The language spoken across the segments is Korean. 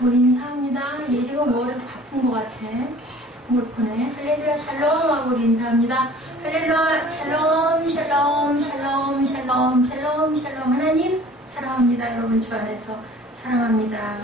우리 인사합니다. 얘 지금 머리가 바쁜 것 같아. 계속 뭘 보내. 할렐루야 샬롬 하고 우리 인사합니다. 할렐루야 샬롬 샬롬 샬롬 샬롬 샬롬 샬롬. 하나님 사랑합니다. 여러분 주 안에서 사랑합니다.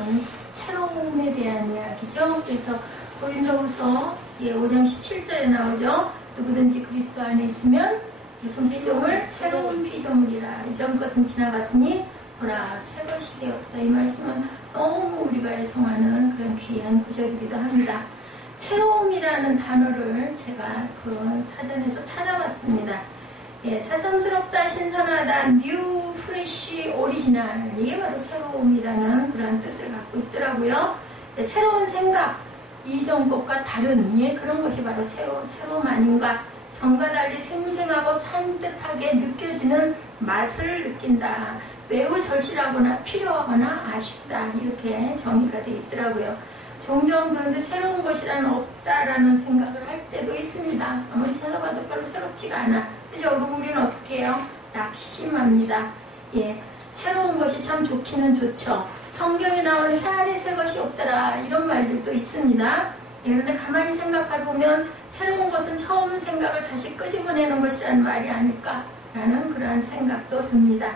새로움에 대한 이야기죠. 그래서 고린도후서 5장 17절에 나오죠. 누구든지 그리스도 안에 있으면 무슨 피조물? 새로운 피조물이라. 이전 것은 지나갔으니 보라 새 것이 되었다. 이 말씀은 너무 우리가 애송하는 그런 귀한 구절이기도 합니다. 새로움이라는 단어를 제가 그 사전에서 찾아봤습니다. 새삼스럽다, 신선하다, 뉴, 프레쉬, 오리지널. 이게 바로 새로움이라는 그런 뜻을 갖고 있더라고요. 새로운 생각, 이전 것과 다른 그런 것이 바로 새로움 아닌가. 전과 달리 생생하고 산뜻하게 느껴지는 맛을 느낀다. 매우 절실하거나 필요하거나 아쉽다. 이렇게 정의가 되어 있더라고요. 종종 그런데 새로운 것이란 없다라는 생각을 할 때도 있습니다. 아무리 찾아봐도 별로 새롭지가 않아. 그죠? 그럼 우리는 어떻게 해요? 낙심합니다. 새로운 것이 참 좋기는 좋죠. 성경에 나오는 해 아래 새 것이 없더라. 이런 말들도 있습니다. 그런데 가만히 생각해 보면 새로운 것은 처음 생각을 다시 끄집어내는 것이라는 말이 아닐까라는 그러한 생각도 듭니다.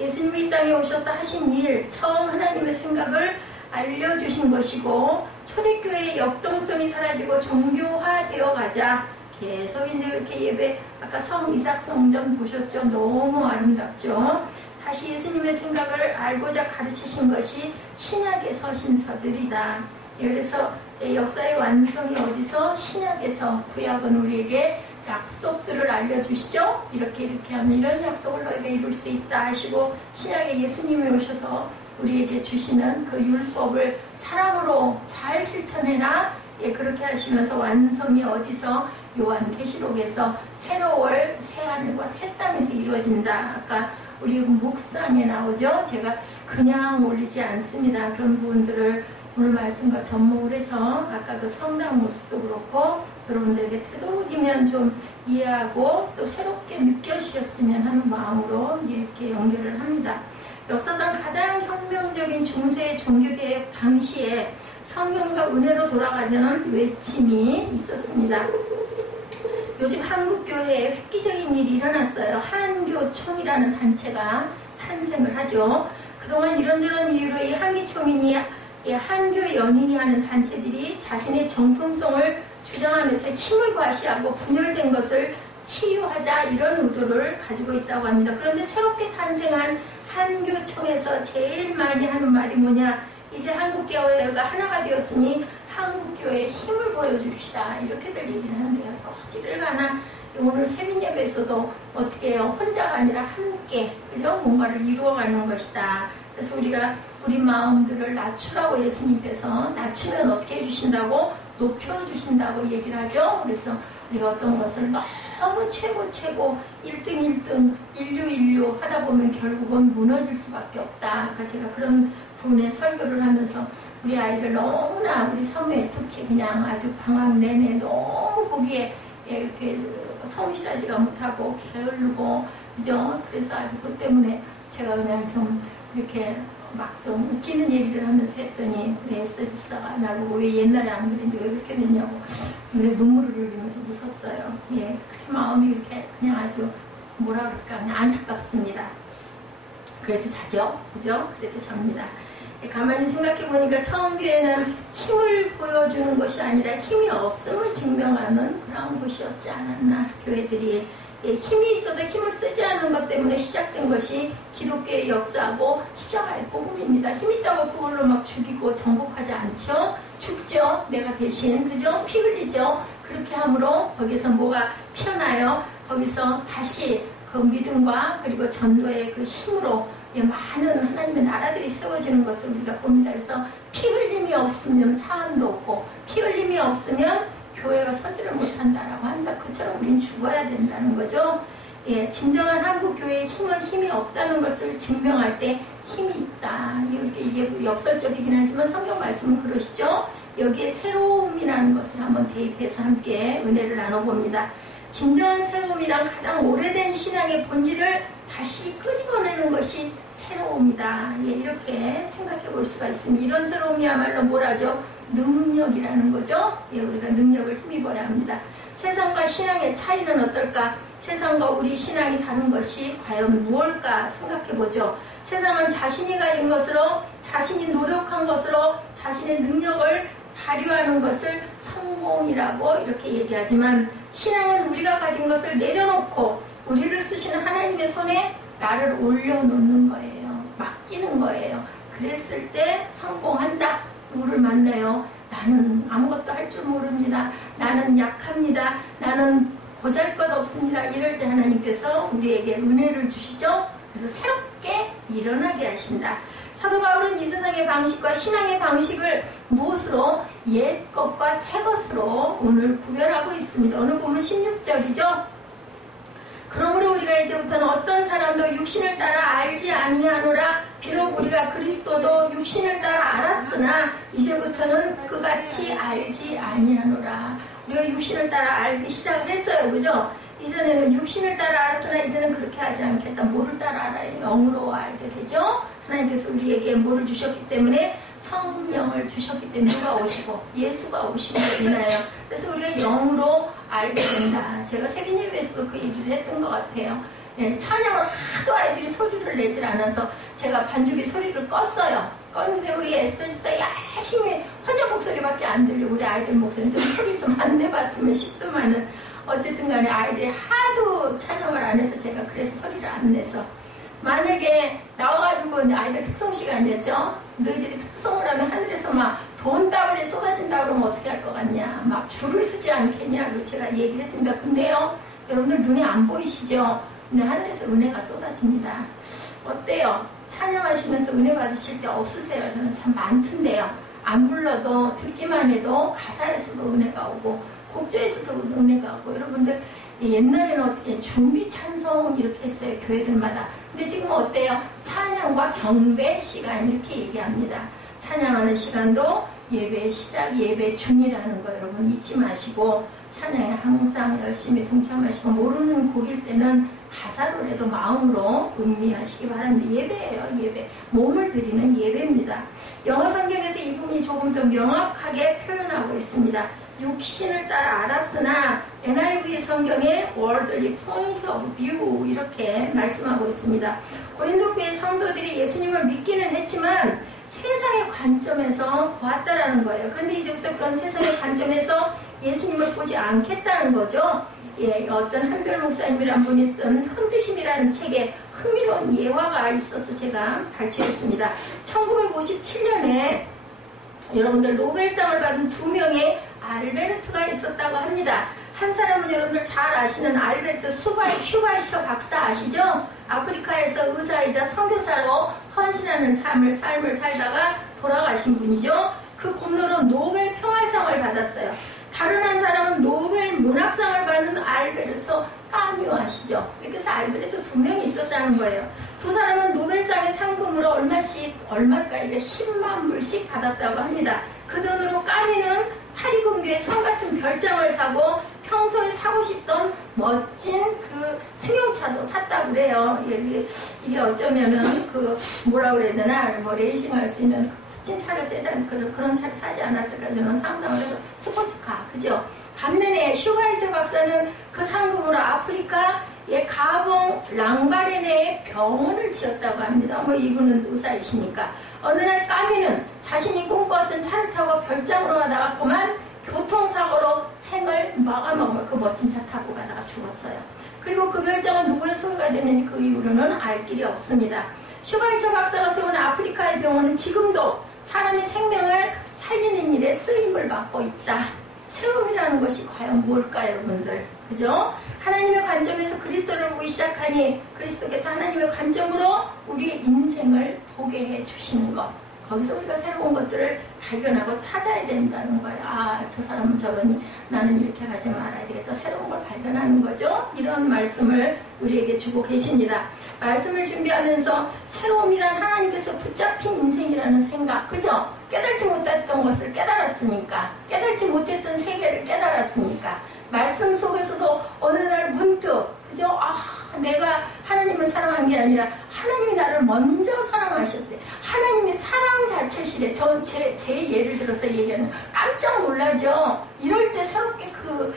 예수님이 이 땅에 오셔서 하신 일, 처음 하나님의 생각을 알려주신 것이고 초대교회의 역동성이 사라지고 종교화되어 가자 계속 이제 그렇게 예배, 아까 이삭 성전 보셨죠? 너무 아름답죠? 다시 예수님의 생각을 알고자 가르치신 것이 신약의 서신서들이다. 그래서 역사의 완성이 어디서? 신약에서. 구약은 우리에게 약속들을 알려주시죠. 이렇게 하면 이런 약속을 너희가 이룰 수 있다 하시고 신약에 예수님이 오셔서 우리에게 주시는 그 율법을 사랑으로 잘 실천해라. 그렇게 하시면서 완성이 어디서? 요한계시록에서 새로울 새하늘과 새 땅에서 이루어진다. 아까 우리 묵상에 나오죠. 제가 그냥 올리지 않습니다. 그런 부분들을 오늘 말씀과 접목을 해서 아까 그 성당 모습도 그렇고 여러분들에게 되도록이면 좀 이해하고 또 새롭게 느껴지셨으면 하는 마음으로 이렇게 연결을 합니다. 역사상 가장 혁명적인 중세의 종교개혁 당시에 성경과 은혜로 돌아가자는 외침이 있었습니다. 요즘 한국교회에 획기적인 일이 일어났어요. 한교총이라는 단체가 탄생을 하죠. 그동안 이런저런 이유로 이 한기총이니 한교 연인이 하는 단체들이 자신의 정통성을 주장하면서 힘을 과시하고 분열된 것을 치유하자 이런 의도를 가지고 있다고 합니다. 그런데 새롭게 탄생한 한교총에서 제일 많이 하는 말이 뭐냐? 이제 한국교회가 하나가 되었으니 한국교회의 힘을 보여줍시다. 이렇게들 얘기를 하는데요. 어디를 가나 오늘 세민예배에서도 어떻게 해요? 혼자가 아니라 함께 그죠? 뭔가를 이루어가는 것이다. 그래서 우리가 우리 마음들을 낮추라고 예수님께서 낮추면 어떻게 해주신다고? 높여주신다고 얘기를 하죠. 그래서 우리가 어떤 것을 너무 최고 1등 인류 하다 보면 결국은 무너질 수밖에 없다. 아까 제가 그런 부분에 설교를 하면서 우리 아이들 너무나 우리 사무엘 특히 그냥 아주 방학 내내 너무 보기에 이렇게 성실하지가 못하고 게으르고 그죠? 그래서 아주 그 때문에 제가 그냥 좀 이렇게 막 좀 웃기는 얘기를 하면서 했더니 에스더 집사가 나보고 왜 옛날에 안 그랬는데 왜 그렇게 됐냐고 눈물을 흘리면서 웃었어요. 그렇게 마음이 이렇게 그냥 아주 뭐라 그럴까 그냥 안타깝습니다. 그래도 자죠, 그죠? 그래도 잡니다. 가만히 생각해 보니까 처음 교회는 힘을 보여주는 것이 아니라 힘이 없음을 증명하는 그런 곳이었지 않았나. 교회들이 힘이 있어도 힘을 쓰지 않는 것 때문에 시작된 것이 기독교의 역사하고 십자가의 복음입니다. 힘 있다고 그걸로 막 죽이고 정복하지 않죠. 죽죠. 내가 대신 그죠? 피 흘리죠. 그렇게 함으로 거기서 뭐가 피어나요? 거기서 다시 그 믿음과 그리고 전도의 그 힘으로 많은 하나님의 나라들이 세워지는 것을 우리가 봅니다. 그래서 피 흘림이 없으면 사함도 없고 피 흘림이 없으면 교회가 서지를 못한다라고 한다. 그처럼 우린 죽어야 된다는 거죠. 진정한 한국교회의 힘은 힘이 없다는 것을 증명할 때 힘이 있다. 이게 역설적이긴 하지만 성경 말씀은 그러시죠. 여기에 새로움이라는 것을 한번 대입해서 함께 은혜를 나눠봅니다. 진정한 새로움이란 가장 오래된 신앙의 본질을 다시 끄집어내는 것이 새로움이다. 예, 이렇게 생각해 볼 수가 있습니다. 이런 새로움이야말로 뭐라죠? 능력이라는 거죠. 예, 우리가 능력을 힘입어야 합니다. 세상과 신앙의 차이는 어떨까? 세상과 우리 신앙이 다른 것이 과연 무엇일까 생각해 보죠. 세상은 자신이 가진 것으로, 자신이 노력한 것으로 자신의 능력을 발휘하는 것을 성공이라고 이렇게 얘기하지만, 신앙은 우리가 가진 것을 내려놓고 우리를 쓰시는 하나님의 손에 나를 올려놓는 거예요. 맡기는 거예요. 그랬을 때 성공한다. 누구를 만나요? 나는 아무것도 할 줄 모릅니다. 나는 약합니다. 나는 보잘것없습니다. 이럴 때 하나님께서 우리에게 은혜를 주시죠. 그래서 새롭게 일어나게 하신다. 사도 바울은 이 세상의 방식과 신앙의 방식을 무엇으로? 옛 것과 새 것으로 오늘 구별하고 있습니다. 오늘 보면 16절이죠. 그러므로 우리가 이제부터는 어떤 사람도 육신을 따라 알지 아니하노라. 비록 우리가 그리스도도 육신을 따라 알았으나 이제부터는 그같이 알지 아니하노라. 우리가 육신을 따라 알기 시작을 했어요. 그죠? 이전에는 육신을 따라 알았으나 이제는 그렇게 하지 않겠다. 뭐를 따라 알아요? 영으로 알게 되죠? 하나님께서 우리에게 뭐를 주셨기 때문에? 성령을 주셨기 때문에 누가 오시고 예수가 오시고 있나요? 그래서 우리가 영으로 알게 된다. 제가 새벽 예배에서도 그 얘기를 했던 것 같아요. 예, 찬양을 하도 아이들이 소리를 내질 않아서 제가 반주기 소리를 껐어요. 껐는데 우리 에스더 집사 열심히 혼자 목소리밖에 안 들리고 우리 아이들 목소리 좀 소리 좀 안 내봤으면 싶더만은 어쨌든 간에 아이들이 하도 찬양을 안 해서 제가 그래서 소리를 안 내서, 만약에 나와가지고 아이들 특송 시간이었죠. 너희들이 특송을 하면 하늘에서 막 돈다발이 쏟아진다 그러면 어떻게 할 것 같냐, 막 줄을 쓰지 않겠냐고 제가 얘기를 했습니다. 근데요, 여러분들 눈에 안 보이시죠? 근데 하늘에서 은혜가 쏟아집니다. 어때요? 찬양하시면서 은혜 받으실 때 없으세요? 저는 참 많던데요. 안 불러도 듣기만 해도 가사에서도 은혜가 오고 곡조에서도 은혜가 오고. 여러분들 옛날에는 어떻게 준비 찬송 이렇게 했어요, 교회들마다. 근데 지금 어때요? 찬양과 경배 시간 이렇게 얘기합니다. 찬양하는 시간도 예배 시작, 예배 중이라는 거 여러분 잊지 마시고 찬양에 항상 열심히 동참하시고, 모르는 곡일 때는 가사로라도 마음으로 음미하시기 바랍니다. 예배예요, 예배. 몸을 드리는 예배입니다. 영어 성경에서 이 부분이 조금 더 명확하게 표현하고 있습니다. 육신을 따라 알았으나 NIV 성경의 worldly point of view 이렇게 말씀하고 있습니다. 고린도 교회 성도들이 예수님을 믿기는 했지만 세상의 관점에서 보았다라는 거예요. 그런데 이제부터 그런 세상의 관점에서 예수님을 보지 않겠다는 거죠. 예, 어떤 한별 목사님이란 분이 쓴 흔드심이라는 책에 흥미로운 예화가 있어서 제가 발췌했습니다. 1957년에 여러분들 노벨상을 받은 2명의 알베르트가 있었다고 합니다. 한 사람은 여러분들 잘 아시는 알베르트 휴바이처 박사 아시죠? 아프리카에서 의사이자 선교사로 헌신하는 삶을 살다가 돌아가신 분이죠. 그 공로로 노벨 평화상을 받았어요. 다른 한 사람은 노벨 문학상을 받는 알베르트 까뮤 아시죠? 이렇게 해서 알베르트 2명이 있었다는 거예요. 두 사람은 노벨상의 상금으로 얼마일까? 이게 10만 불씩 받았다고 합니다. 그 돈으로 까뮤는 파리공교의 성 같은 별장을 사고 평소에 사고 싶던 멋진 그 승용차도 샀다고 그래요. 이게 어쩌면은 그 뭐라 그래야 되나, 뭐 레이싱할 수 있는 멋진 차를 세단 그런 차를 사지 않았을까 저는 상상을 해서. 스포츠카, 그죠? 반면에 슈바이처 박사는 그 상금으로 아프리카의 가봉 랑바레네에 병원을 지었다고 합니다. 뭐 이분은 의사이시니까. 어느 날 까미는 자신이 꿈꿔왔던 차를 타고 별장으로 가다가 그만 교통사고로 생을 마감하고 그 멋진 차 타고 가다가 죽었어요. 그리고 그 별장은 누구의 소유가 됐는지 그 이후로는 알 길이 없습니다. 슈바이처 박사가 세운 아프리카의 병원은 지금도 사람의 생명을 살리는 일에 쓰임을 받고 있다. 새로움이라는 것이 과연 뭘까요, 여러분들? 그죠? 하나님의 관점에서 그리스도를 보기 시작하니 그리스도께서 하나님의 관점으로 우리의 인생을 보게 해주시는 것. 거기서 우리가 새로운 것들을 발견하고 찾아야 된다는 거예요. 아, 저 사람은 저러니 나는 이렇게 가지 말아야 되겠다. 새로운 걸 발견하는 거죠. 이런 말씀을 우리에게 주고 계십니다. 말씀을 준비하면서 새로움이란 하나님께서 붙잡힌 인생이라는 생각, 그죠? 깨달지 못했던 것을 깨달았으니까, 깨달지 못했던 세계를 깨달았으니까, 말씀 속에서도 어느 날 문득, 그죠? 아, 내가 하나님을 사랑하는 그게 아니라 하나님이 나를 먼저 사랑하셨대. 하나님의 사랑 자체시래. 제 예를 들어서 얘기하면 깜짝 놀라죠. 이럴 때 새롭게 그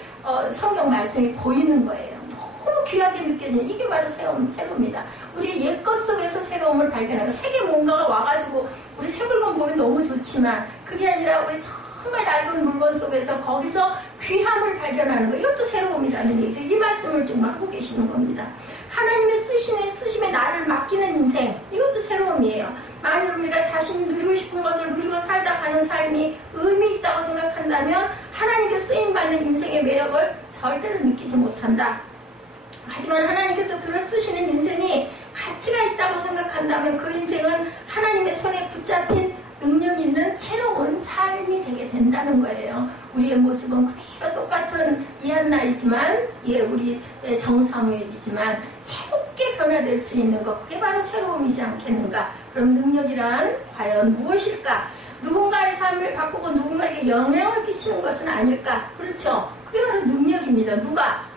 성경 말씀이 보이는 거예요. 너무 귀하게 느껴지는 이게 바로 새로움입니다. 우리 옛것 속에서 새로움을 발견하고 세계 뭔가가 와가지고 우리 새 물건 보면 너무 좋지만 그게 아니라 우리 정말 낡은 물건 속에서 거기서 귀함을 발견하는 거, 이것도 새로움이라는 얘기죠. 이 말씀을 지금 하고 계시는 겁니다. 하나님의 쓰심에 나를 맡기는 인생, 이것도 새로움이에요. 만일 우리가 자신이 누리고 싶은 것을 누리고 살다 가는 삶이 의미 있다고 생각한다면 하나님께 쓰임받는 인생의 매력을 절대로 느끼지 못한다. 하지만 하나님께서 들어 쓰시는 인생이 가치가 있다고 생각한다면 그 인생은 하나님의 손에 붙잡힌 능력 있는 새로운 삶이 되게 된다는 거예요. 우리의 모습은 그대로 똑같은 이한나이지만, 우리 정사무엘이지만 새롭게 변화될 수 있는 것, 그게 바로 새로움이지 않겠는가? 그럼 능력이란 과연 무엇일까? 누군가의 삶을 바꾸고 누군가에게 영향을 끼치는 것은 아닐까? 그렇죠? 그게 바로 능력입니다. 누가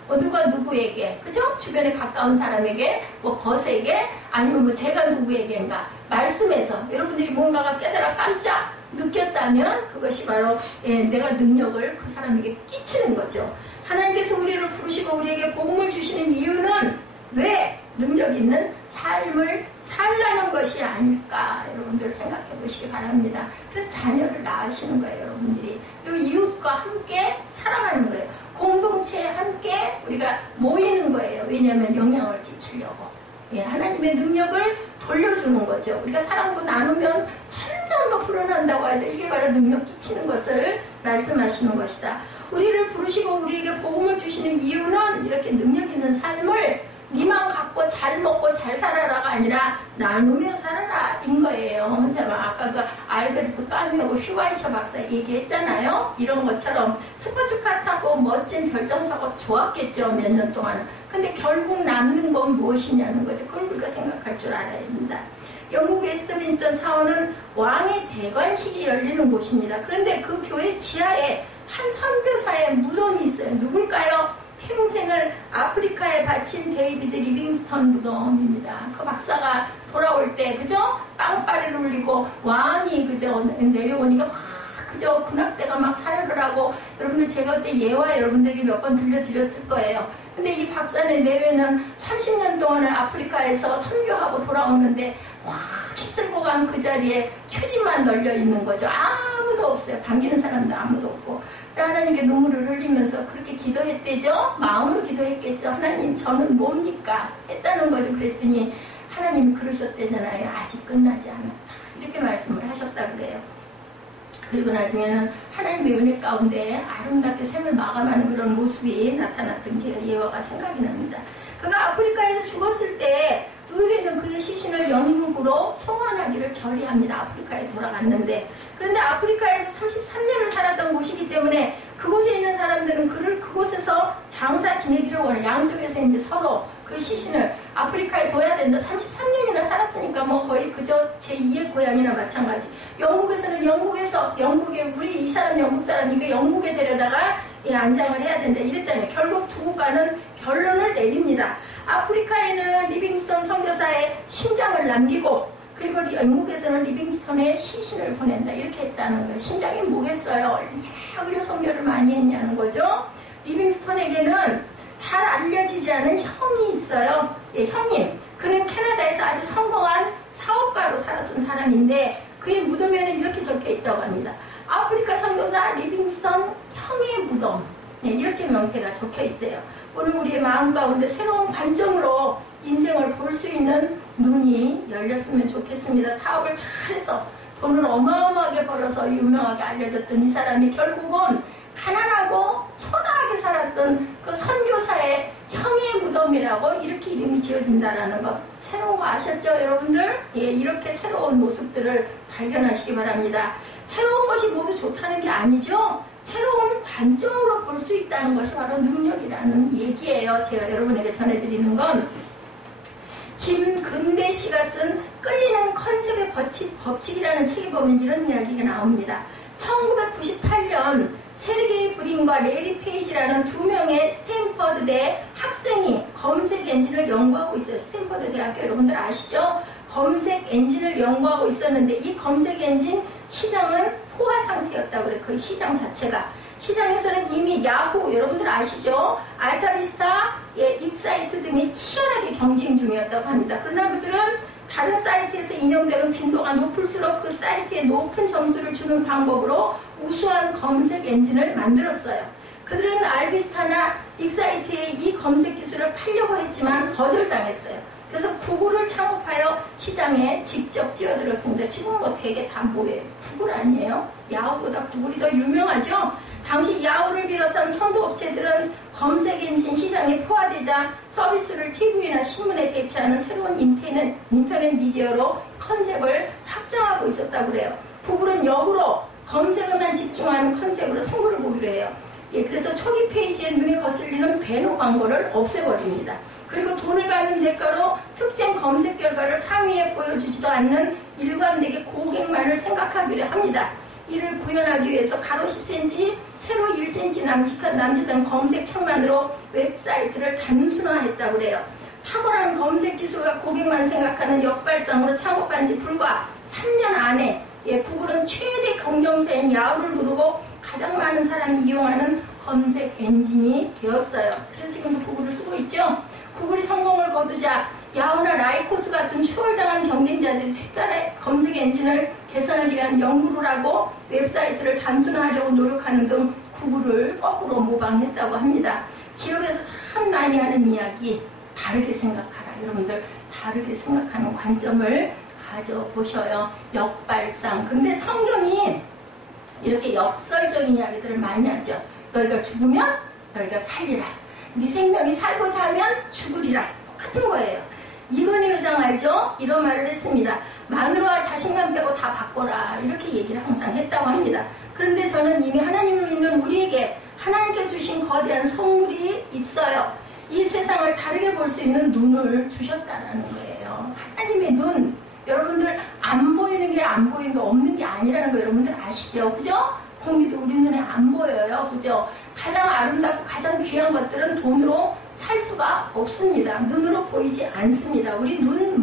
누구에게, 그죠? 주변에 가까운 사람에게, 벗에게, 아니면 제가 누구에게인가? 말씀에서 여러분들이 뭔가가 깨달아 깜짝 느꼈다면 그것이 바로 내가 능력을 그 사람에게 끼치는 거죠. 하나님께서 우리를 부르시고 우리에게 복음을 주시는 이유는 왜 능력 있는 삶을 살라는 것이 아닐까? 여러분들 생각해 보시기 바랍니다. 그래서 자녀를 낳으시는 거예요, 여러분들이. 그리고 이웃과 함께 살아가는 거예요. 공동체에 함께 우리가 모이는 거예요. 왜냐하면 영향을 끼치려고. 하나님의 능력을 돌려주는 거죠. 우리가 사랑도 나누면 점점 더 불어난다고 하죠. 이게 바로 능력 끼치는 것을 말씀하시는 것이다. 우리를 부르시고 우리에게 복음을 주시는 이유는 이렇게 능력 있는 삶을 니만 갖고 잘 먹고 잘 살아라가 아니라 나누며 살아라 인 거예요. 혼자만. 아까 그 알베르토 까미하고 슈바이처 박사 얘기했잖아요. 이런 것처럼 스포츠카 타고 멋진 별장 사고 좋았겠죠, 몇 년 동안은. 근데 결국 남는 건 무엇이냐는 거죠. 그걸 우리가 생각할 줄 알아야 됩니다. 영국 웨스트민스터 사원은 왕의 대관식이 열리는 곳입니다. 그런데 그 교회 지하에 한 선교사의 무덤이 있어요. 누굴까요? 평생을 아프리카에 바친 데이비드 리빙스턴 무덤입니다. 그 박사가 돌아올 때, 그죠? 빵빠리를 울리고 왕이, 그죠? 내려오니까 그죠? 군악대가 막 사열을 하고, 여러분들 제가 그때 예화 여러분들에게 몇 번 들려드렸을 거예요. 근데 이 박사의 내외는 30년 동안을 아프리카에서 선교하고 돌아오는데 확 휩쓸고 간 그 자리에 휴지만 널려 있는 거죠. 아무도 없어요. 반기는 사람도 아무도 없고. 하나님께 눈물을 흘리면서 그렇게 기도했대죠. 마음으로 기도했겠죠. 하나님, 저는 뭡니까? 했다는 거죠. 그랬더니 하나님이 그러셨대잖아요. 아직 끝나지 않았다. 이렇게 말씀을 하셨다 그래요. 그리고 나중에는 하나님의 은혜 가운데 아름답게 생을 마감하는 그런 모습이 나타났던 제가 예화가 생각이 납니다. 그가 아프리카에서 죽었을 때 의뢰는 그의 시신을 영국으로 송환하기를 결의합니다. 아프리카에 돌아갔는데, 그런데 아프리카에서 33년을 살았던 곳이기 때문에 그곳에 있는 사람들은 그를 그곳에서 장사 지내기를 원해요. 양쪽에서 이제 서로 그 시신을 아프리카에 둬야 된다. 33년이나 살았으니까 뭐 거의 그저 제2의 고향이나 마찬가지. 영국에서는 영국에 우리 이 사람 영국 사람 이거 영국에 데려다가 안장을 해야 된다. 이랬다면 결국 두 국가는 결론을 내립니다. 아프리카에는 리빙스턴 선교사의 심장을 남기고, 그리고 영국에서는 리빙스턴의 시신을 보낸다. 이렇게 했다는 거예요. 심장이 뭐겠어요? 얼마나 의료 선교를 많이 했냐는 거죠. 리빙스턴에게는 잘 알려지지 않은 형이 있어요. 형님. 그는 캐나다에서 아주 성공한 사업가로 살았던 사람인데 그의 무덤에는 이렇게 적혀 있다고 합니다. 아프리카 선교사 리빙스턴 형의 무덤. 이렇게 명패가 적혀 있대요. 오늘 우리의 마음 가운데 새로운 관점으로 인생을 볼 수 있는 눈이 열렸으면 좋겠습니다. 사업을 잘해서 돈을 어마어마하게 벌어서 유명하게 알려졌던 이 사람이 결국은 가난하고 초라하게 살았던 그 선교사의 형의 무덤이라고 이렇게 이름이 지어진다는 것. 새로운 거 아셨죠, 여러분들? 이렇게 새로운 모습들을 발견하시기 바랍니다. 새로운 것이 모두 좋다는 게 아니죠. 새로운 관점으로 볼 수 있다는 것이 바로 능력이라는 얘기예요. 제가 여러분에게 전해드리는 건 김근대 씨가 쓴 끌리는 컨셉의 법칙이라는 책에 보면 이런 이야기가 나옵니다. 1998년 세르게이 브린과 레리 페이지라는 두 명의 스탠퍼드대 학생이 검색 엔진을 연구하고 있어요. 스탠퍼드 대학교 여러분들 아시죠? 검색 엔진을 연구하고 있었는데 이 검색 엔진 시장은 포화 상태였다고 그래요. 그 시장 자체가. 시장에서는 이미 야후 여러분들 아시죠? 알타비스타, 익사이트 등이 치열하게 경쟁 중이었다고 합니다. 그러나 그들은 다른 사이트에서 인용되는 빈도가 높을수록 그 사이트에 높은 점수를 주는 방법으로 우수한 검색 엔진을 만들었어요. 그들은 알비스타나 익사이트의 이 검색 기술을 팔려고 했지만 거절당했어요. 그래서 구글을 창업하여 시장에 직접 뛰어들었습니다. 지금 뭐 되게 다 뭐예요? 구글 아니에요? 야후보다 구글이 더 유명하죠? 당시 야후를 비롯한 선도 업체들은 검색 엔진 시장에 포화되자 서비스를 TV나 신문에 대체하는 새로운 인터넷 미디어로 컨셉을 확장하고 있었다고 그래요. 구글은 역으로 검색에만 집중하는 컨셉으로 승부를 보기로 해요. 그래서 초기 페이지에 눈에 거슬리는 배너 광고를 없애버립니다. 그리고 돈을 받는 대가로 특정 검색 결과를 상위에 보여주지도 않는 일관되게 고객만을 생각하기로 합니다. 이를 구현하기 위해서 가로 10cm, 세로 1cm 남짓한 검색 창만으로 웹사이트를 단순화했다고 그래요. 탁월한 검색 기술과 고객만 생각하는 역발상으로 창업한 지 불과 3년 안에 구글은 최대 경쟁사인 야후를 누르고 가장 많은 사람이 이용하는 검색 엔진이 되었어요. 그래서 지금도 구글을 쓰고 있죠. 구글이 성공을 거두자 야후나 라이코스 같은 추월당한 경쟁자들이 특별히 검색 엔진을 개선하기 위한 연구를 하고 웹사이트를 단순화하려고 노력하는 등 구글을 거꾸로 모방했다고 합니다. 기업에서 참 많이 하는 이야기, 다르게 생각하라. 여러분들 다르게 생각하는 관점을 가져보셔요. 역발상. 근데 성경이 이렇게 역설적인 이야기들을 많이 하죠. 너희가 죽으면 너희가 살리라. 네 생명이 살고자 하면 죽으리라. 똑같은 거예요. 이건희 회장 알죠? 이런 말을 했습니다. 마누라와 자신감 빼고 다 바꿔라. 이렇게 얘기를 항상 했다고 합니다. 그런데 저는 이미 하나님을 믿는 우리에게 하나님께 주신 거대한 선물이 있어요. 이 세상을 다르게 볼 수 있는 눈을 주셨다는 거예요. 하나님의 눈. 여러분들 안 보이는 게 안 보이는 게 없는 게 아니라는 거 여러분들 아시죠? 그죠? 공기도 우리 눈에 안 보여요. 그죠? 가장 아름답고 가장 귀한 것들은 돈으로 살 수가 없습니다. 눈으로 보이지 않습니다. 우리 눈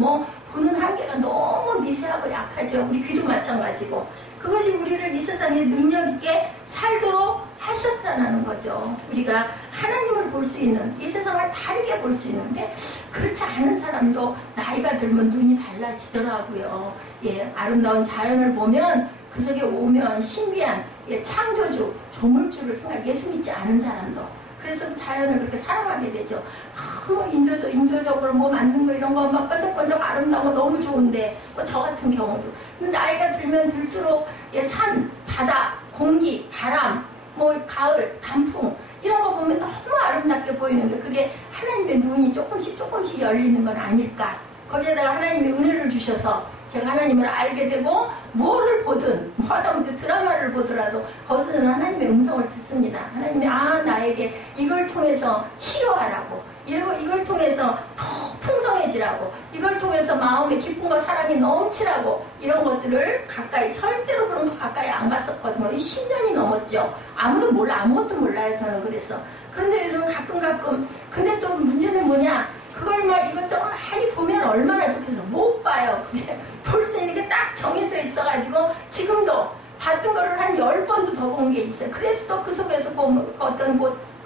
보는 한계가 너무 미세하고 약하죠. 우리 귀도 마찬가지고. 그것이 우리를 이 세상에 능력 있게 살도록 하셨다는 거죠. 우리가 하나님을 볼 수 있는, 이 세상을 다르게 볼 수 있는데 그렇지 않은 사람도 나이가 들면 눈이 달라지더라고요. 아름다운 자연을 보면 그 속에 오면 신비한 창조주, 조물주를 예수 믿지 않은 사람도 그래서 자연을 그렇게 사랑하게 되죠. 인조적으로 만든 거 이런 거 막 번쩍번쩍 아름다워 너무 좋은데 저 같은 경우도 근데 나이가 들면 들수록 산, 바다, 공기, 바람, 가을, 단풍 이런 거 보면 너무 아름답게 보이는데 그게 하나님의 눈이 조금씩 열리는 건 아닐까. 거기에다가 하나님의 은혜를 주셔서 제가 하나님을 알게 되고 뭐를 보든 하다못해 드라마를 보더라도 거기서는 하나님의 음성을 듣습니다. 하나님이 나에게 이걸 통해서 치료하라고 이러고 이걸 통해서 더 풍성해지라고 이걸 통해서 마음의 기쁨과 사랑이 넘치라고 이런 것들을 절대로 그런 거 가까이 안 갔었거든요. 10년이 넘었죠. 아무것도 몰라요. 저는 그래서. 그런데 요즘 가끔 근데 또 문제는 뭐냐, 그걸 이것저것 많이 보면 얼마나 좋겠어. 못 봐요. 근데 볼 수 있는 게 딱 정해져 있어가지고 지금도 봤던 거를 한 10번도 더 본 게 있어요. 그래도 또 그 속에서 어떤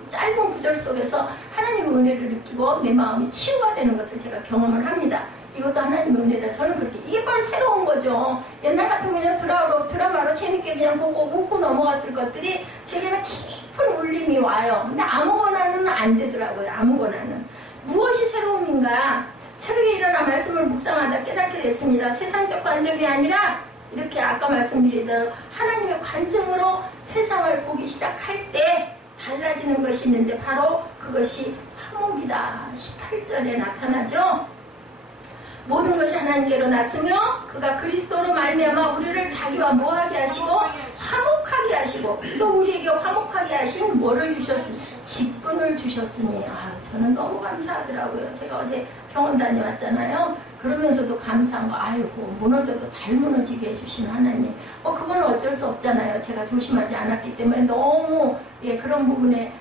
짧은 구절 속에서 하나님의 은혜를 느끼고 내 마음이 치유가 되는 것을 제가 경험을 합니다. 이것도 하나님의 은혜다. 저는 그렇게 이게 바로 새로운 거죠. 옛날 같으면 그냥 드라마로 재밌게 그냥 보고 웃고 넘어갔을 것들이 제게는 깊은 울림이 와요. 근데 아무거나는 안 되더라고요. 아무거나는. 무엇이 새로움인가? 새벽에 일어나 말씀을 묵상하다 깨닫게 됐습니다. 세상적 관점이 아니라 이렇게 아까 말씀드린 하나님의 관점으로 세상을 보기 시작할 때 달라지는 것이 있는데 바로 그것이 화목이다. 18절에 나타나죠. 모든 것이 하나님께로 났으며 그가 그리스도로 말미암아 우리를 자기와 뭐하게 하시고 화목하게 하시고 또 우리에게 화목하게 하신 뭐를 주셨으니 직분을 주셨으니 저는 너무 감사하더라고요. 제가 어제 병원 다녀왔잖아요. 그러면서도 감사한 거, 아이고 무너져도 잘 무너지게 해주신 하나님. 그건 어쩔 수 없잖아요. 제가 조심하지 않았기 때문에 너무 그런 부분에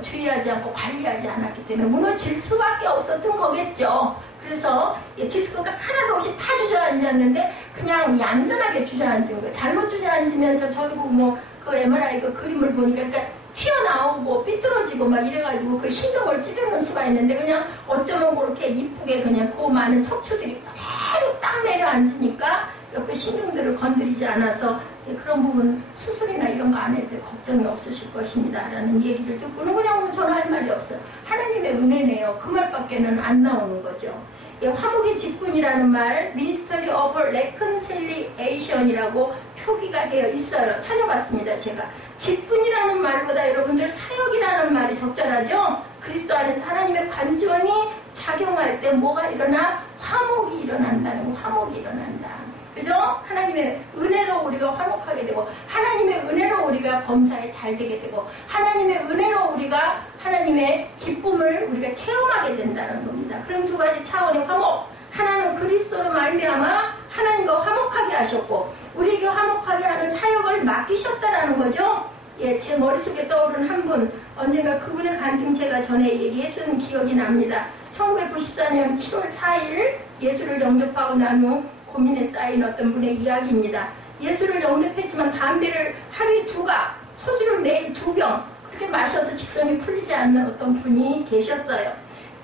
주의하지 않고 관리하지 않았기 때문에 무너질 수밖에 없었던 거겠죠. 그래서 디스크가 하나도 없이 다 주저앉았는데 그냥 얌전하게 주저앉은 거예요. 잘못 주저앉으면 저도 그 MRI 그 그림을 보니까 그러니까 튀어나오고 삐뚤어지고 막 이래가지고 그 신경을 찌르는 수가 있는데 그냥 어쩌면 그렇게 이쁘게 그냥 그 많은 척추들이 그대로 딱 내려앉으니까 옆에 신경들을 건드리지 않아서 그런 부분 수술이나 이런 거 안 해도 걱정이 없으실 것입니다 라는 얘기를 듣고는 그냥 저는 할 말이 없어요. 하나님의 은혜네요. 그 말밖에는 안 나오는 거죠. 화목의 직분이라는 말 Ministry of Reconciliation이라고 표기가 되어 있어요. 찾아봤습니다. 제가 직분이라는 말보다 여러분들 사역이라는 말이 적절하죠. 그리스도 안에서 하나님의 관전이 작용할 때 뭐가 일어나? 화목이 일어난다는 거. 화목이 일어난다. 그죠? 하나님의 은혜로 우리가 화목하게 되고 하나님의 은혜로 우리가 범사에 잘 되게 되고 하나님의 은혜로 우리가 하나님의 기쁨을 우리가 체험하게 된다는 겁니다. 그럼 두 가지 차원의 화목. 하나는 그리스도로 말미암아 하나님과 화목하게 하셨고 우리에게 화목하게 하는 사역을 맡기셨다라는 거죠. 제 머릿속에 떠오른 한 분, 언젠가 그분의 간증 제가 전에 얘기해준 기억이 납니다. 1994년 7월 4일 예수를 영접하고 난 후 고민에 쌓인 어떤 분의 이야기입니다. 예수를 영접했지만 담배를 하루에 2갑, 소주를 매일 2병 그렇게 마셔도 직성이 풀리지 않는 어떤 분이 계셨어요.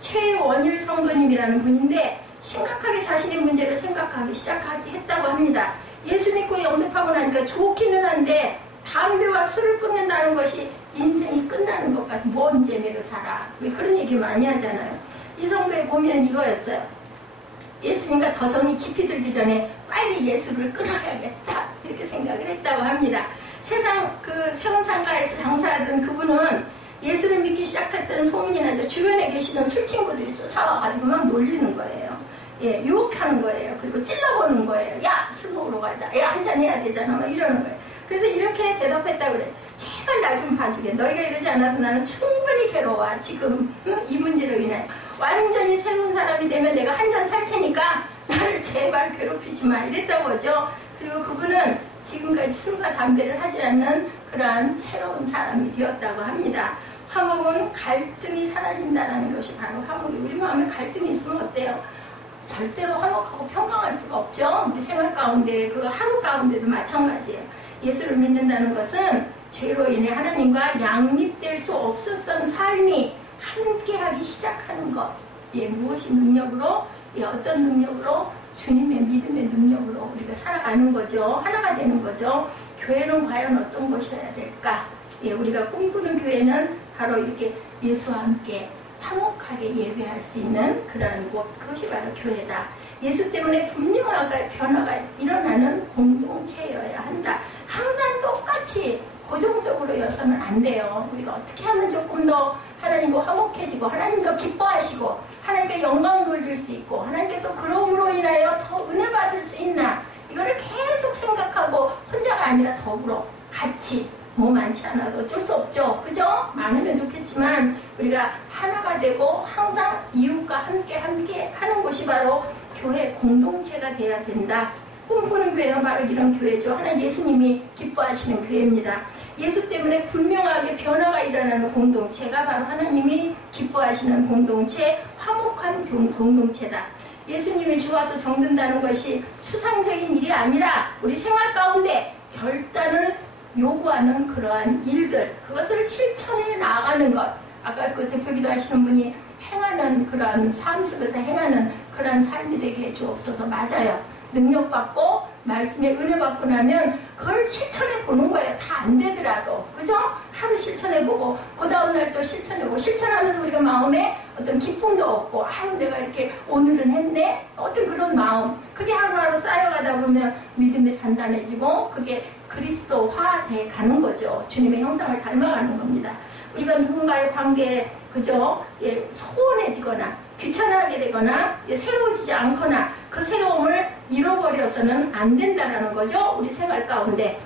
최원일 성도님이라는 분인데 심각하게 자신의 문제를 생각하기 시작했다고 합니다. 예수 믿고 영접하고 나니까 좋기는 한데 담배와 술을 끊는다는 것이 인생이 끝나는 것 같은 뭔 재미로 살아. 그런 얘기 많이 하잖아요. 이 성도의 고민은 이거였어요. 예수님과 더 정이 깊이 들기 전에 빨리 예수를 끊어야겠다 이렇게 생각을 했다고 합니다. 세상 세운상가에서 장사하던 그분은 예수를 믿기 시작할 때는 소문이 나죠. 주변에 계시는 술 친구들이 쫓아와가지고 막 놀리는 거예요. 유혹하는 거예요. 그리고 찔러보는 거예요. 야, 술 먹으러 가자. 야, 한잔 해야 되잖아. 막 이러는 거예요. 그래서 이렇게 대답했다고 그래. 제발 나 좀 봐주게. 너희가 이러지 않아도 나는 충분히 괴로워. 지금 이 문제로 인해 완전히 새로운 사람이 되면 내가 한 잔 살 테니까 나를 제발 괴롭히지 마. 이랬다고 하죠. 그리고 그분은 지금까지 술과 담배를 하지 않는 그러한 새로운 사람이 되었다고 합니다. 화목은 갈등이 사라진다는 것이 바로 화목이. 우리 마음에 갈등이 있으면 어때요? 절대로 화목하고 평강할 수가 없죠. 우리 생활 가운데 그 하루 가운데도 마찬가지예요. 예수를 믿는다는 것은 죄로 인해 하나님과 양립될 수 없었던 삶이 함께하기 시작하는 것. 무엇이 능력으로, 어떤 능력으로? 주님의 믿음의 능력으로 우리가 살아가는 거죠. 하나가 되는 거죠. 교회는 과연 어떤 것이어야 될까? 우리가 꿈꾸는 교회는 바로 이렇게 예수와 함께 화목하게 예배할 수 있는 그러한 곳, 그것이 바로 교회다. 예수 때문에 분명하게 변화가 일어나는 공동체여야 한다. 항상 똑같이 고정적으로여서는 안 돼요. 우리가 어떻게 하면 조금 더 하나님과 화목해지고 하나님 더 기뻐하시고 하나님께 영광 돌릴 수 있고 하나님께 또 그럼으로 인하여 더 은혜 받을 수 있나, 이거를 계속 생각하고 혼자가 아니라 더불어 같이, 많지 않아도 어쩔 수 없죠. 그죠? 많으면 좋겠지만 우리가 하나가 되고 항상 이웃과 함께 하는 곳이 바로 교회 공동체가 돼야 된다. 꿈꾸는 교회는 바로 이런 교회죠. 하나 예수님이 기뻐하시는 교회입니다. 예수 때문에 분명하게 변화가 일어나는 공동체가 바로 하나님이 기뻐하시는 공동체, 화목한 공동체다. 예수님이 좋아서 정든다는 것이 추상적인 일이 아니라 우리 생활 가운데 결단을 요구하는 그러한 일들, 그것을 실천해 나가는 것. 아까 그 대표기도 하시는 분이 행하는 그러한 삶 속에서 행하는 그러한 삶이 되게 해주옵소서. 맞아요. 능력받고 말씀에 은혜 받고 나면 그걸 실천해 보는 거예요. 다 안 되더라도. 그죠? 하루 실천해보고 그 다음날 또 실천해보고 실천하면서 우리가 마음에 어떤 기쁨도 얻고 아유 내가 이렇게 오늘은 했네? 어떤 그런 마음. 그게 하루하루 쌓여가다 보면 믿음이 단단해지고 그게 그리스도화 돼 가는 거죠. 주님의 형상을 닮아가는 겁니다. 우리가 누군가의 관계에 그죠? 소원해지거나 귀찮아하게 되거나 새로워지지 않거나 그 새로움을 잃어버려서는 안 된다는 거죠. 우리 생활 가운데.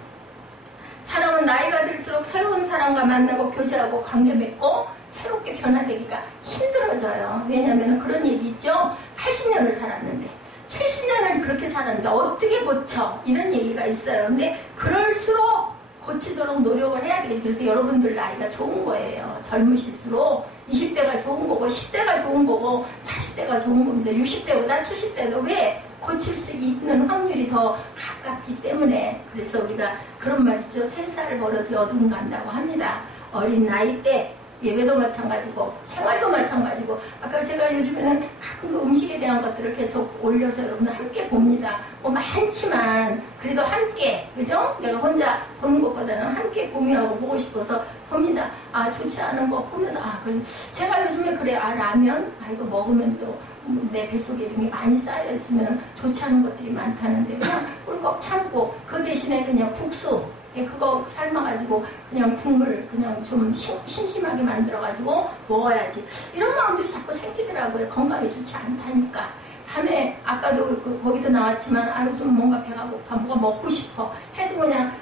사람은 나이가 들수록 새로운 사람과 만나고 교제하고 관계 맺고 새롭게 변화되기가 힘들어져요. 왜냐하면 그런 얘기 있죠. 80년을 살았는데 70년을 그렇게 살았는데 어떻게 고쳐? 이런 얘기가 있어요. 근데 그럴수록 고치도록 노력을 해야 되겠죠. 그래서 여러분들 나이가 좋은 거예요. 젊으실수록 20대가 좋은 거고 10대가 좋은 거고 40대가 좋은 겁니다. 60대보다 70대도 왜 고칠 수 있는 확률이 더 가깝기 때문에. 그래서 우리가 그런 말 있죠. 3살 벌어도 여든 간다고 합니다. 어린 나이 때 예배도 마찬가지고 생활도 마찬가지고 아까 제가 요즘에는 가끔 그 음식에 대한 것들을 계속 올려서 여러분들 함께 봅니다. 뭐 많지만 그래도 함께, 그죠? 내가 혼자 보는 것보다는 함께 고민하고 보고 싶어서 봅니다. 아, 좋지 않은 거 보면서 그래. 제가 요즘에 그래. 라면? 이거 먹으면 또 내 뱃속에 이런 게 많이 쌓여있으면 좋지 않은 것들이 많다는데 그냥 꿀꺽 참고 그 대신에 그냥 국수 그거 삶아가지고 그냥 국물 그냥 좀 심심하게 만들어가지고 먹어야지. 이런 마음들이 자꾸 생기더라고요. 건강에 좋지 않다니까. 밤에 아까도 거기도 나왔지만 좀 뭔가 배가 고파 뭐가 먹고 싶어 해도 그냥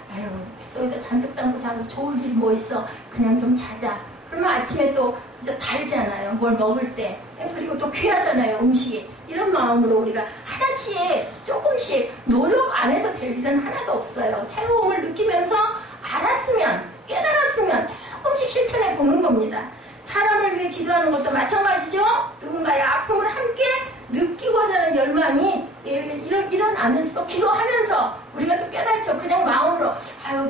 뱃속에다 잔뜩 담고 자서 좋을 일 뭐 있어 그냥 좀 자자. 그러면 아침에 또 달잖아요. 뭘 먹을 때. 그리고 또 귀하잖아요. 음식이. 이런 마음으로 우리가 하나씩 조금씩 노력 안 해서 될 일은 하나도 없어요. 새로움을 느끼면서 알았으면 깨달았으면 조금씩 실천해 보는 겁니다. 사람을 위해 기도하는 것도 마찬가지죠. 누군가의 아픔을 함께 느끼고자 하는 열망이 일어나면서도 기도하면서 우리가 또 깨달죠. 그냥 마음으로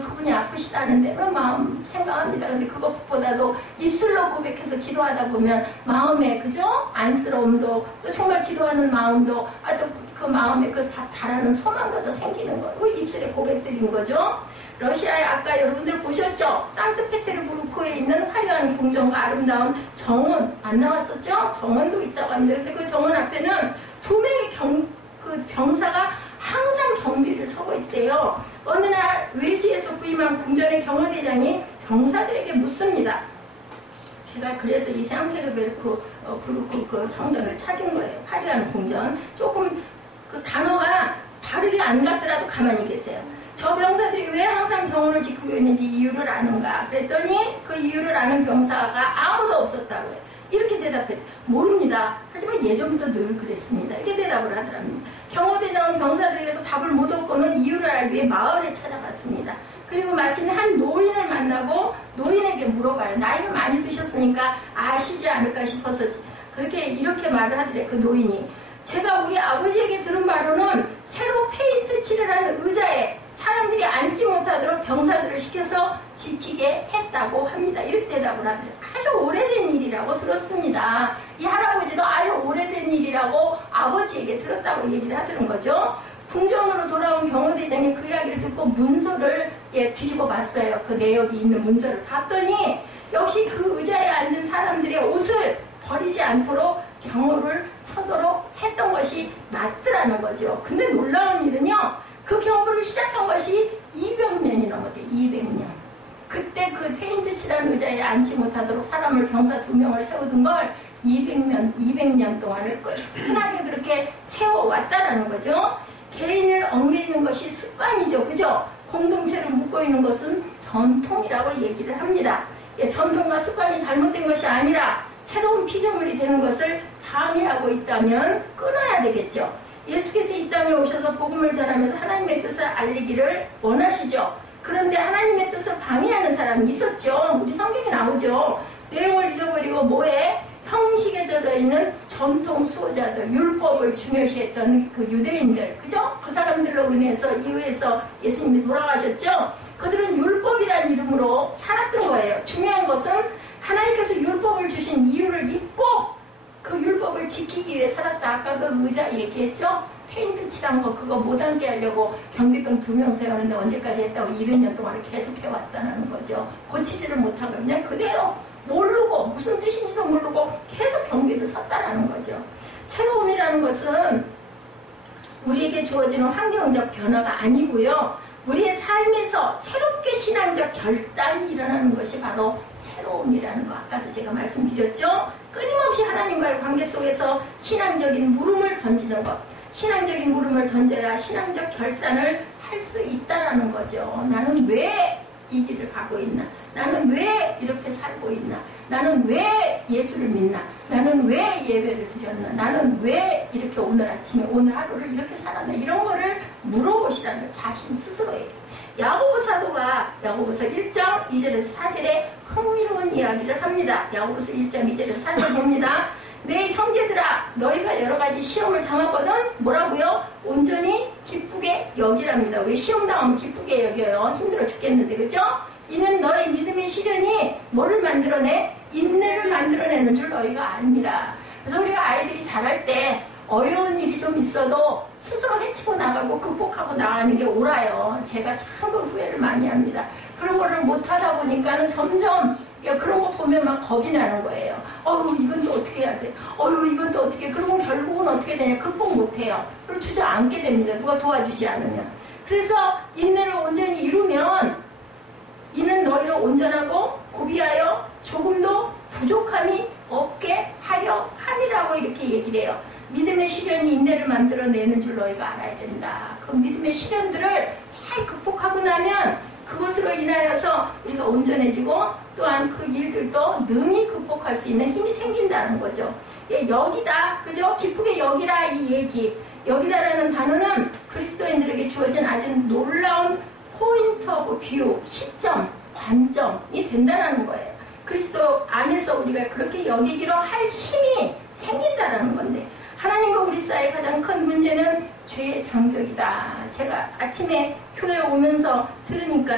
그분이 아프시다는데 마음 생각합니다. 근데 그것보다도 입술로 고백해서 기도하다 보면 마음에 그죠? 안쓰러움도 또 정말 기도하는 마음도 또 그 마음에 그 바라는 소망도 더 생기는 거예요. 우리 입술에 고백드린 거죠. 러시아에 아까 여러분들 보셨죠? 상트페테르부르크에 있는 화려한 궁전과 아름다운 정원 안 나왔었죠? 정원도 있다고 합니다. 근데 그 정원 앞에는 2명의 그 병사가 항상 경비를 서고 있대요. 어느 날 외지에서 부임한 궁전의 경호대장이 병사들에게 묻습니다. 제가 그래서 이 상테르베르크 그 성전을 찾은 거예요. 화려한 궁전. 조금 그 단어가 바르게 안 같더라도 가만히 계세요. 저 병사들이 왜 항상 정원을 지키고 있는지 이유를 아는가? 그랬더니 그 이유를 아는 병사가 아무도 없었다고요. 이렇게 대답했 모릅니다. 하지만 예전부터 늘 그랬습니다. 이렇게 대답을 하더랍니다. 경호대장은 병사들에게서 답을 못 얻고는 이유를 알기 위해 마을에 찾아갔습니다. 그리고 마침 한 노인을 만나고 노인에게 물어봐요. 나이가 많이 드셨으니까 아시지 않을까 싶어서 이렇게 말을 하더래. 그 노인이 제가 우리 아버지에게 들은 바로는 새로 페인트 칠을 한 의자에 사람들이 앉지 못하도록 병사들을 시켜서 지키게 했다고 합니다. 이렇게 대답을 하더래요. 아주 오래된 일이라고 들었습니다. 이 할아버지도 아주 오래된 일이라고 아버지에게 들었다고 얘기를 하더는 거죠. 궁전으로 돌아온 경호대장이 그 이야기를 듣고 문서를 뒤집어 봤어요. 그 내역이 있는 문서를 봤더니 역시 그 의자에 앉은 사람들의 옷을 버리지 않도록 경호를 서도록 했던 것이 맞더라는 거죠. 근데 놀라운 일은요. 그 경고를 시작한 것이 200년이 넘었대요. 200년. 그때 그 페인트 칠한 의자에 앉지 못하도록 사람을 병사 2명을 세우던 걸 200년 동안을 끈끈하게 그렇게 세워왔다라는 거죠. 개인을 얽매이는 것이 습관이죠. 그죠? 공동체를 묶고 있는 것은 전통이라고 얘기를 합니다. 전통과 습관이 잘못된 것이 아니라 새로운 피조물이 되는 것을 방해하고 있다면 끊어야 되겠죠. 예수께서 이 땅에 오셔서 복음을 전하면서 하나님의 뜻을 알리기를 원하시죠. 그런데 하나님의 뜻을 방해하는 사람이 있었죠. 우리 성경에 나오죠. 내용을 잊어버리고 뭐에 형식에 젖어 있는 전통 수호자들, 율법을 중요시했던 그 유대인들, 그죠? 그 사람들로 인해서 이후에서 예수님이 돌아가셨죠. 그들은 율법이라는 이름으로 살았던 거예요. 중요한 것은 하나님께서 율법을 주신 이유를 잊고 그 율법을 지키기 위해 살았다. 아까 그 의자 얘기했죠? 페인트 칠한 거 그거 못 앉게 하려고 경비병 2명 세우는데 언제까지 했다고 200년 동안 계속 해왔다는 거죠. 고치지를 못하고 그냥 그대로 모르고 무슨 뜻인지도 모르고 계속 경비를 섰다라는 거죠. 새로움이라는 것은 우리에게 주어지는 환경적 변화가 아니고요. 우리의 삶에서 새롭게 신앙적 결단이 일어나는 것이 바로 새로움이라는 거. 아까도 제가 말씀드렸죠. 끊임없이 하나님과의 관계 속에서 신앙적인 물음을 던지는 것. 신앙적인 물음을 던져야 신앙적 결단을 할 수 있다는 거죠. 나는 왜 이 길을 가고 있나? 나는 왜 이렇게 살고 있나? 나는 왜 예수를 믿나? 나는 왜 예배를 드렸나? 나는 왜 이렇게 오늘 아침에 오늘 하루를 이렇게 살았나? 이런 거를 물어보시라는 거예요. 자신 스스로에게. 야고보 사도가 야고보서 1장 2절에서 4절에 흥미로운 이야기를 합니다. 야고보서 1장 2절에서 4절 봅니다. 내 형제들아, 너희가 여러 가지 시험을 당하거든 뭐라고요? 온전히 기쁘게 여기랍니다. 우리 시험 당하면 기쁘게 여겨요. 힘들어 죽겠는데, 그죠? 이는 너희 믿음의 시련이 뭐를 만들어내? 인내를 만들어내는 줄 너희가 압니다. 그래서 우리가 아이들이 자랄 때 어려운 일이 좀 있어도 스스로 헤치고 나가고 극복하고 나가는 게 옳아요. 제가 참 후회를 많이 합니다. 그런 거를 못하다 보니까는 점점 그런 거 보면 막 겁이 나는 거예요. 이건 또 어떻게 해야 돼? 이건 또 어떻게 해? 그러면 결국은 어떻게 되냐? 극복 못해요. 그리고 주저앉게 됩니다. 누가 도와주지 않으면. 그래서 인내를 온전히 이루면 이는 너희를 온전하고 고비하여 조금도 부족함이 없게 하려 함이라고 이렇게 얘기를 해요. 믿음의 시련이 인내를 만들어내는 줄 너희가 알아야 된다. 그 믿음의 시련들을 잘 극복하고 나면 그것으로 인하여서 우리가 온전해지고 또한 그 일들도 능히 극복할 수 있는 힘이 생긴다는 거죠. 여기다, 그죠? 기쁘게 여기라 이 얘기. 여기다라는 단어는 그리스도인들에게 주어진 아주 놀라운 포인트 오브 뷰, 시점, 관점이 된다는 거예요. 그리스도 안에서 우리가 그렇게 여기기로 할 힘이 생긴다는 건데 하나님과 우리 사이의 가장 큰 문제는 죄의 장벽이다. 제가 아침에 교회에 오면서 들으니까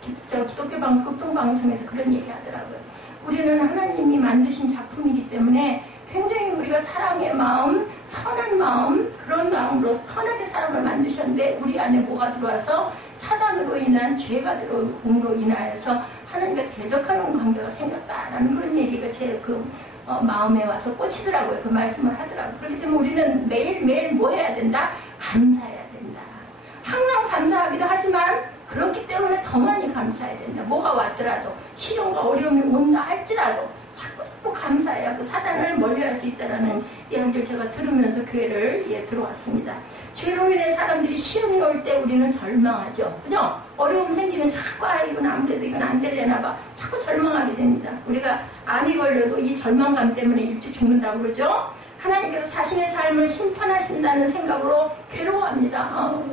기독교 극동방송에서 그런 얘기 하더라고요. 우리는 하나님이 만드신 작품이기 때문에 굉장히 우리가 사랑의 마음, 선한 마음, 그런 마음으로 선하게 사람을 만드셨는데 우리 안에 뭐가 들어와서 사단으로 인한 죄가 들어옴으로 인하여서 하나님과 대적하는 관계가 생겼다라는 그런 얘기가 제 마음에 와서 꽂히더라고요. 그 말씀을 하더라고요. 그렇기 때문에 우리는 매일매일 뭐 해야 된다? 감사해야 된다. 항상 감사하기도 하지만 그렇기 때문에 더 많이 감사해야 된다. 뭐가 왔더라도 시련과 어려움이 온다 할지라도 자꾸 감사해야 그 사단을 멀리할 수 있다는 이야기를 제가 들으면서 교회를 들어왔습니다. 죄로 인해 사람들이 시험이 올 때 우리는 절망하죠. 그죠? 어려움 생기면 자꾸 이건 아무래도 이건 안 될래나 봐. 자꾸 절망하게 됩니다. 우리가 암이 걸려도 이 절망감 때문에 일찍 죽는다고 그러죠? 하나님께서 자신의 삶을 심판하신다는 생각으로 괴로워합니다.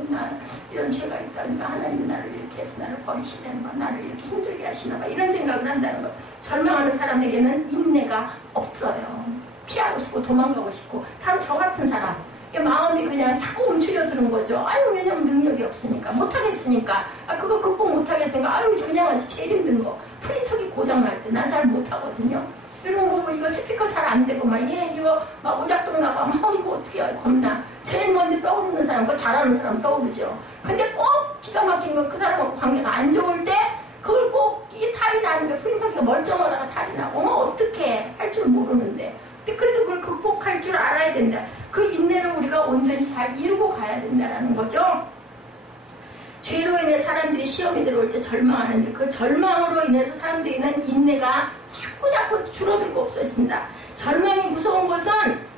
나 이런 죄가 있다니까 하나님이 나를 이렇게 해서 나를 버리시려는 거, 나를 이렇게 힘들게 하시나 봐. 이런 생각을 한다는 거. 절망하는 사람에게는 인내가 없어요. 피하고 싶고 도망가고 싶고 바로 저 같은 사람. 마음이 그냥 자꾸 움츠려 드는 거죠. 왜냐면 능력이 없으니까 못하겠으니까 그거 극복 못하겠으니까 그냥 제일 힘든 거 프린터기 고장날 때 난 잘 못하거든요. 이런 거 이거 스피커 잘 안 되고 이거 오작동 나가 이거 어떻게 해 겁나. 제일 먼저 떠오르는 사람 그거 잘하는 사람 떠오르죠. 근데 꼭 기가 막힌 거 그 사람하고 관계가 안 좋을 때 그걸 꼭 이게 탈이 나는데 프린터기가 멀쩡하다가 탈이 나고 어떻게 할 줄 모르는데 그래도 그걸 극복할 줄 알아야 된다. 그 인내를 우리가 온전히 잘 이루고 가야 된다는 거죠. 죄로 인해 사람들이 시험이 들어올 때 절망하는데 그 절망으로 인해서 사람들이는 인내가 자꾸 줄어들고 없어진다. 절망이 무서운 것은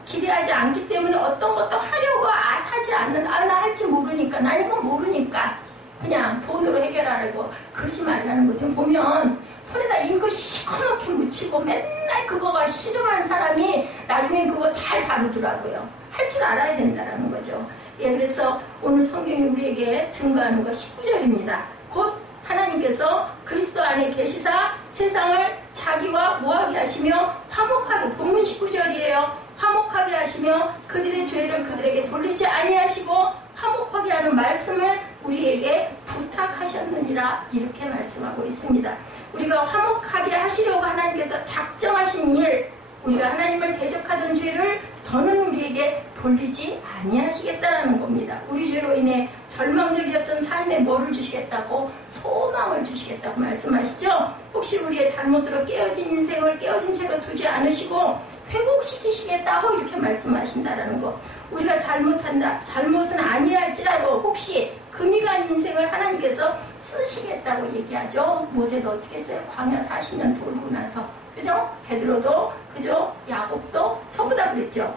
기대하지 않기 때문에 어떤 것도 하려고 하지 않는다. 나 할 줄 모르니까, 나 이건 모르니까 그냥 돈으로 해결하려고 그러지 말라는 거죠. 보면 손에다 잉크 시커멓게 묻히고 맨날 그거가 씨름한 사람이 나중에 그거 잘 다루더라고요. 할 줄 알아야 된다는 거죠. 그래서 오늘 성경이 우리에게 증거하는 거 19절입니다. 곧 하나님께서 그리스도 안에 계시사 세상을 자기와 뭐하게 하시며 화목하게, 본문 19절이에요. 화목하게 하시며 그들의 죄를 그들에게 돌리지 아니하시고 화목하게 하는 말씀을 우리에게 부탁하셨느니라 이렇게 말씀하고 있습니다. 우리가 화목하게 하시려고 하나님께서 작정하신 일, 우리가 하나님을 대적하던 죄를 더는 우리에게 돌리지 아니하시겠다는 겁니다. 우리 죄로 인해 절망적이었던 삶에 뭐를 주시겠다고? 소망을 주시겠다고 말씀하시죠. 혹시 우리의 잘못으로 깨어진 인생을 깨어진 채로 두지 않으시고 회복시키시겠다고 이렇게 말씀하신다는 거. 우리가 잘못은 아니할지라도 혹시 금이 간 인생을 하나님께서 쓰시겠다고 얘기하죠. 모세도 어떻게 했어요? 광야 40년 돌고 나서, 그죠? 베드로도, 그죠? 야곱도 전부 다 그랬죠.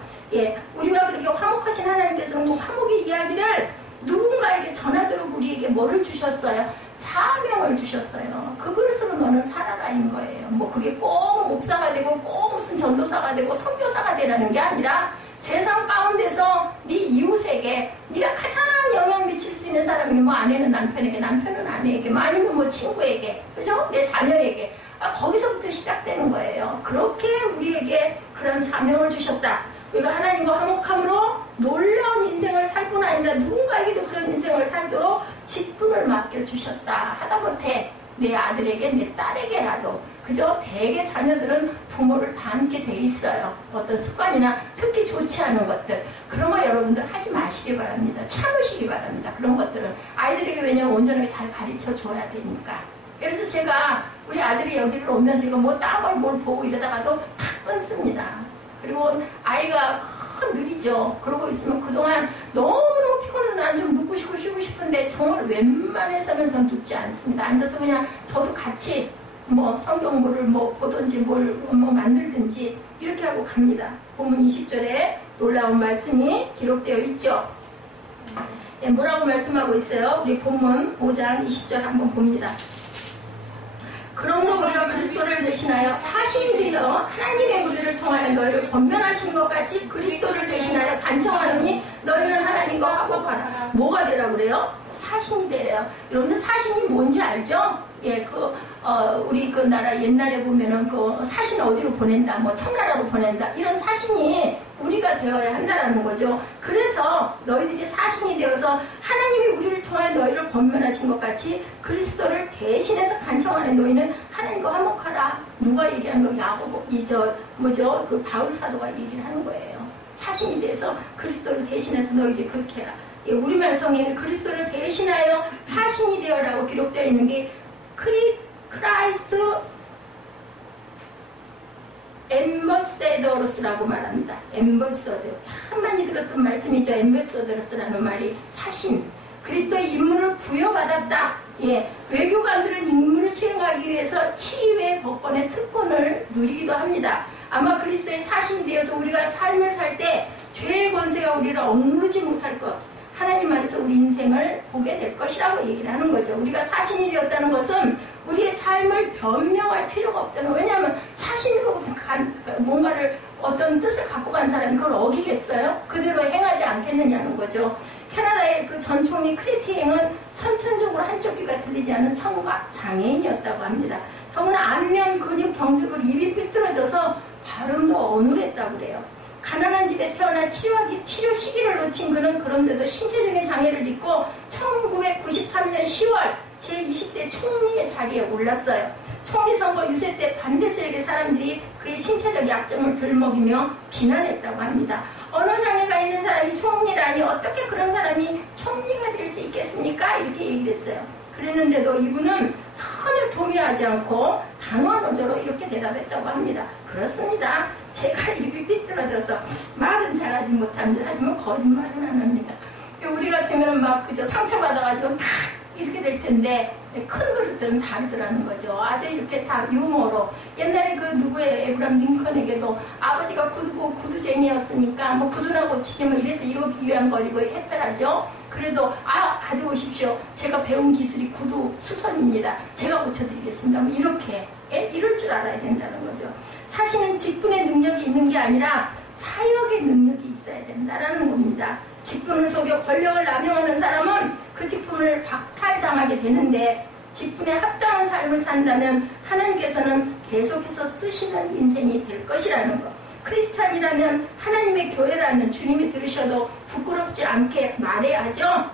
우리가 그렇게 화목하신 하나님께서는 그 화목의 이야기를 누군가에게 전하도록 우리에게 뭐를 주셨어요? 사명을 주셨어요. 그 그릇으로 너는 살아라인 거예요. 뭐 그게 꼭 목사가 되고 꼭 무슨 전도사가 되고 선교사가 되라는 게 아니라 세상 가운데서 네 이웃에게 네가 가장 영향 미칠 수 있는 사람이 뭐 아내는 남편에게, 남편은 아내에게, 뭐 아니면 뭐 친구에게, 그죠? 내 자녀에게. 거기서부터 시작되는 거예요. 그렇게 우리에게 그런 사명을 주셨다. 우리가 하나님과 화목함으로 놀라운 인생을 살 뿐 아니라 누군가에게도 그런 인생을 살도록 직분을 맡겨주셨다. 하다못해 내 아들에게, 내 딸에게라도, 그죠? 대개 자녀들은 부모를 닮게 돼 있어요. 어떤 습관이나 특히 좋지 않은 것들, 그런 거 여러분들 하지 마시기 바랍니다. 참으시기 바랍니다. 그런 것들은 아이들에게 왜냐면 온전하게 잘 가르쳐 줘야 되니까. 그래서 제가 우리 아들이 여기를 오면 제가 뭐 땀을 뭘 보고 이러다가도 탁 끊습니다. 그리고 아이가 느리죠. 그러고 있으면 그동안 너무너무 피곤해서 난 좀 눕고 싶고 쉬고 싶은데 정말 웬만해서는 전 눕지 않습니다. 앉아서 그냥 저도 같이 뭐 성경물을 뭐 보든지 뭘 뭐 만들든지 이렇게 하고 갑니다. 본문 20절에 놀라운 말씀이 기록되어 있죠. 네, 뭐라고 말씀하고 있어요? 우리 본문 5장 20절 한번 봅니다. 그러므로 우리가 그리스도를 대신하여 사신이 되어 하나님의 우리를 통하여 너희를 권면하신 것 같이 그리스도를 대신하여 간청하느니 너희는 하나님과 화목하라. 뭐가 되라 그래요? 사신이 되래요. 여러분들 사신이 뭔지 알죠? 예, 우리 그 나라 옛날에 보면은 그 사신 어디로 보낸다, 뭐 청나라로 보낸다, 이런 사신이 우리가 되어야 한다라는 거죠. 그래서 너희들이 사신이 되어서 하나님이 우리를 통하여 너희를 권면하신 것 같이 그리스도를 대신해서 간청하는 너희는 하나님과 화목하라. 누가 얘기한 거? 야고보, 그 바울 사도가 얘기를 하는 거예요. 사신이 돼서 그리스도를 대신해서 너희들이 그렇게 해라. 예, 우리말 성경에 그리스도를 대신하여 사신이 되어라고 기록되어 있는 게 크라이스트 엠버세더로스라고 말합니다. 엠버서더. 참 많이 들었던 말씀이죠. 엠버서더로스라는 말이 사신. 그리스도의 임무를 부여받았다. 예, 외교관들은 임무를 수행하기 위해서 치유의 법권의 특권을 누리기도 합니다. 아마 그리스도의 사신이 되어서 우리가 삶을 살 때 죄의 권세가 우리를 억누르지 못할 것, 하나님 안에서 우리 인생을 보게 될 것이라고 얘기를 하는 거죠. 우리가 사신이 되었다는 것은 우리의 삶을 변명할 필요가 없다는 거예요. 왜냐하면 사신으로 뭔가를 어떤 뜻을 갖고 간 사람이 그걸 어기겠어요? 그대로 행하지 않겠느냐는 거죠. 캐나다의 그 전 총리 크리티행은 선천적으로 한쪽 귀가 들리지 않는 청각 장애인이었다고 합니다. 더구나 안면 근육 경색으로 입이 삐뚤어져서 발음도 어눌했다고 그래요. 가난한 집에 태어나 치료 시기를 놓친 그는 그런데도 신체적인 장애를 딛고 1993년 10월 제20대 총리의 자리에 올랐어요. 총리 선거 유세 때 반대 세력의 사람들이 그의 신체적 약점을 들먹이며 비난했다고 합니다. 언어 장애가 있는 사람이 총리라니 어떻게 그런 사람이 총리가 될 수 있겠습니까? 이렇게 얘기를 했어요. 그랬는데도 이분은 전혀 동의하지 않고 단호한 어조로 이렇게 대답했다고 합니다. 그렇습니다. 제가 입이 삐뚤어져서 말은 잘하지 못합니다. 하지만 거짓말은 안 합니다. 우리 같으면 막 그저 상처받아가지고 탁 이렇게 될 텐데 큰 그릇들은 다르더라는 거죠. 아주 이렇게 다 유머로. 옛날에 그 누구의 에브람 링컨에게도 아버지가 구두쟁이였으니까 뭐 구두나 고치지 뭐 이거 비유한거리고 했더라죠. 그래도 가져오십시오. 제가 배운 기술이 구두 수선입니다. 제가 고쳐드리겠습니다. 뭐 이렇게 이럴 줄 알아야 된다는 거죠. 사실은 직분의 능력이 있는 게 아니라 사역의 능력이 있어야 된다라는 겁니다. 직분을 속여 권력을 남용하는 사람은 그 직분을 박탈당하게 되는데 직분에 합당한 삶을 산다면 하나님께서는 계속해서 쓰시는 인생이 될 것이라는 것. 크리스찬이라면 하나님의 교회라면 주님이 들으셔도 부끄럽지 않게 말해야죠.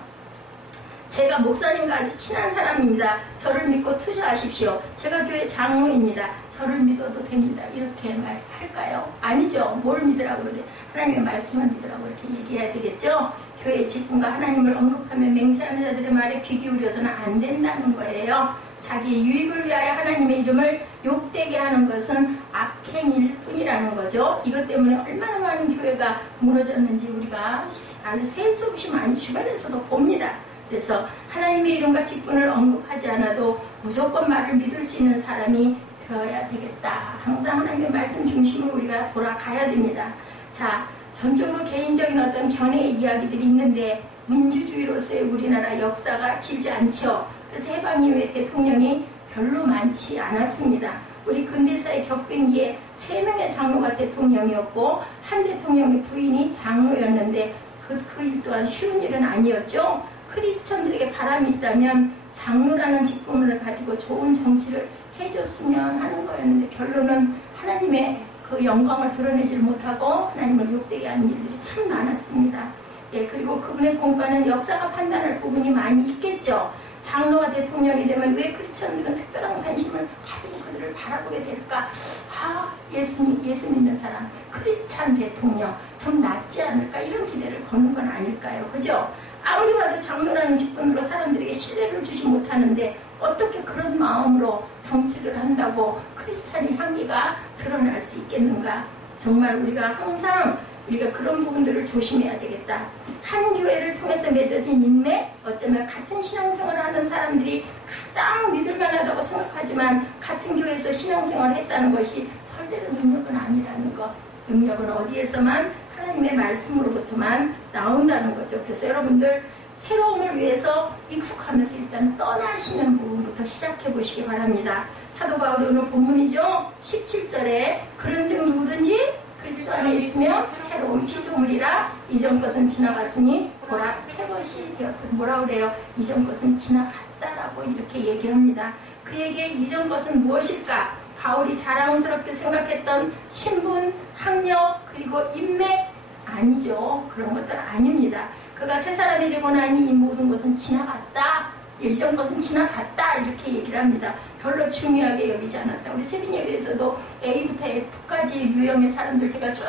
제가 목사님과 아주 친한 사람입니다. 저를 믿고 투자하십시오. 제가 교회 장로입니다. 저를 믿어도 됩니다. 이렇게 말할까요? 아니죠. 뭘 믿으라고 그러게? 하나님의 말씀을 믿으라고 이렇게 얘기해야 되겠죠. 교회의 직분과 하나님을 언급하며 맹세하는 자들의 말에 귀 기울여서는 안 된다는 거예요. 자기 유익을 위하여 하나님의 이름을 욕되게 하는 것은 악행일 뿐이라는 거죠. 이것 때문에 얼마나 많은 교회가 무너졌는지 우리가 아주 셀 수 없이 많이 주변에서도 봅니다. 그래서 하나님의 이름과 직분을 언급하지 않아도 무조건 말을 믿을 수 있는 사람이 되어야 되겠다. 항상 하나님의 말씀 중심으로 우리가 돌아가야 됩니다. 자, 전적으로 개인적인 어떤 견해의 이야기들이 있는데 민주주의로서의 우리나라 역사가 길지 않죠. 그래서 해방 이후에 대통령이 별로 많지 않았습니다. 우리 근대사의 격변기에 3명의 장로가 대통령이었고 한 대통령의 부인이 장로였는데 그 일 또한 쉬운 일은 아니었죠. 크리스천들에게 바람이 있다면 장로라는 직분을 가지고 좋은 정치를 해줬으면 하는 거였는데 결론은 하나님의 그 영광을 드러내지 못하고 하나님을 욕되게 하는 일들이 참 많았습니다. 예, 그리고 그분의 공과는 역사가 판단할 부분이 많이 있겠죠. 장로가 대통령이 되면 왜 크리스천들은 특별한 관심을 가지고 그들을 바라보게 될까? 예수 믿는 사람, 크리스찬 대통령 좀 낫지 않을까? 이런 기대를 거는 건 아닐까요? 그죠? 아무리 봐도 장로라는 직분으로 사람들에게 신뢰를 주지 못하는데 어떻게 그런 마음으로 정치를 한다고 크리스찬의 향기가 드러날 수 있겠는가? 정말 우리가 항상 우리가 그런 부분들을 조심해야 되겠다. 한 교회를 통해서 맺어진 인맥, 어쩌면 같은 신앙생활을 하는 사람들이 가장 믿을만하다고 생각하지만 같은 교회에서 신앙생활을 했다는 것이 절대로 능력은 아니라는 것. 능력은 어디에서만 하나님의 말씀으로부터만 나온다는 거죠. 그래서 여러분들 새로움을 위해서 익숙하면서 일단 떠나시는 부분부터 시작해 보시기 바랍니다. 사도 바울의 오늘 본문이죠. 17절에 그런즉 누구든지 그리스도 안에 있으면 새로운 피조물이라 이전 것은 지나갔으니 보라 새 것이 되었거든. 뭐라 그래요? 이전 것은 지나갔다라고 이렇게 얘기합니다. 그에게 이전 것은 무엇일까? 바울이 자랑스럽게 생각했던 신분, 학력, 그리고 인맥 아니죠. 그런 것들 아닙니다. 그가 새 사람이 되고 나니 이 모든 것은 지나갔다. 이전 것은 지나갔다. 이렇게 얘기를 합니다. 별로 중요하게 여기지 않았다. 우리 세빈 예배에서도 A부터 F까지 유형의 사람들 제가 쭉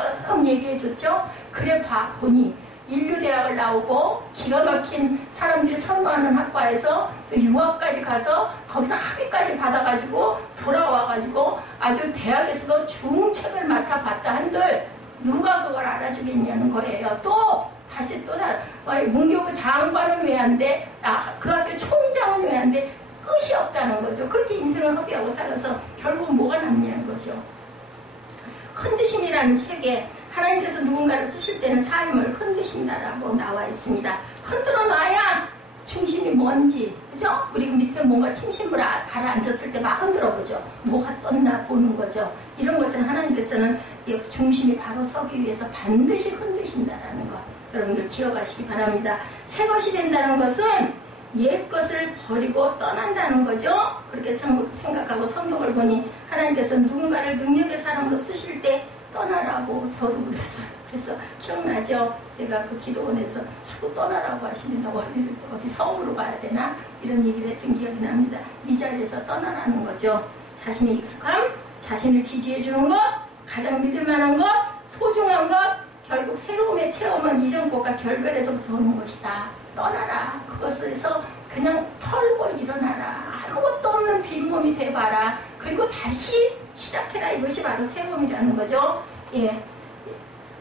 얘기해 줬죠. 그래 보니 인류대학을 나오고 기가 막힌 사람들이 선호하는 학과에서 유학까지 가서 거기서 학위까지 받아가지고 돌아와가지고 아주 대학에서도 중책을 맡아봤다 한들 누가 그걸 알아주겠냐는 거예요. 또 다시 또 문교부 장관은 왜 안 돼? 그 학교 총장은 왜 안 돼? 끝이 없다는 거죠. 그렇게 인생을 허비하고 살아서 결국은 뭐가 남냐는 거죠. 흔드심이라는 책에 하나님께서 누군가를 쓰실 때는 삶을 흔드신다라고 나와 있습니다. 흔들어 놔야 중심이 뭔지, 그죠? 우리 밑에 뭔가 침실물에 가라앉았을 때 막 흔들어 보죠. 뭐가 떴나 보는 거죠. 이런 것처럼 하나님께서는 중심이 바로 서기 위해서 반드시 흔드신다라는 것. 여러분들 기억하시기 바랍니다. 새 것이 된다는 것은 옛 것을 버리고 떠난다는 거죠. 그렇게 생각하고 성경을 보니 하나님께서 누군가를 능력의 사람으로 쓰실 때 떠나라고 저도 그랬어요. 그래서 기억나죠? 제가 그 기도원에서 자꾸 떠나라고 하시는데 어디 서울로 가야 되나? 이런 얘기를 했던 기억이 납니다. 이 자리에서 떠나라는 거죠. 자신의 익숙함, 자신을 지지해주는 것, 가장 믿을 만한 것, 소중한 것, 결국 새로움의 체험은 이전 것과 결별에서부터 오는 것이다. 떠나라. 그것에서 그냥 털고 일어나라. 아무것도 없는 빈몸이 돼봐라. 그리고 다시 시작해라. 이것이 바로 새로움이라는 거죠. 예.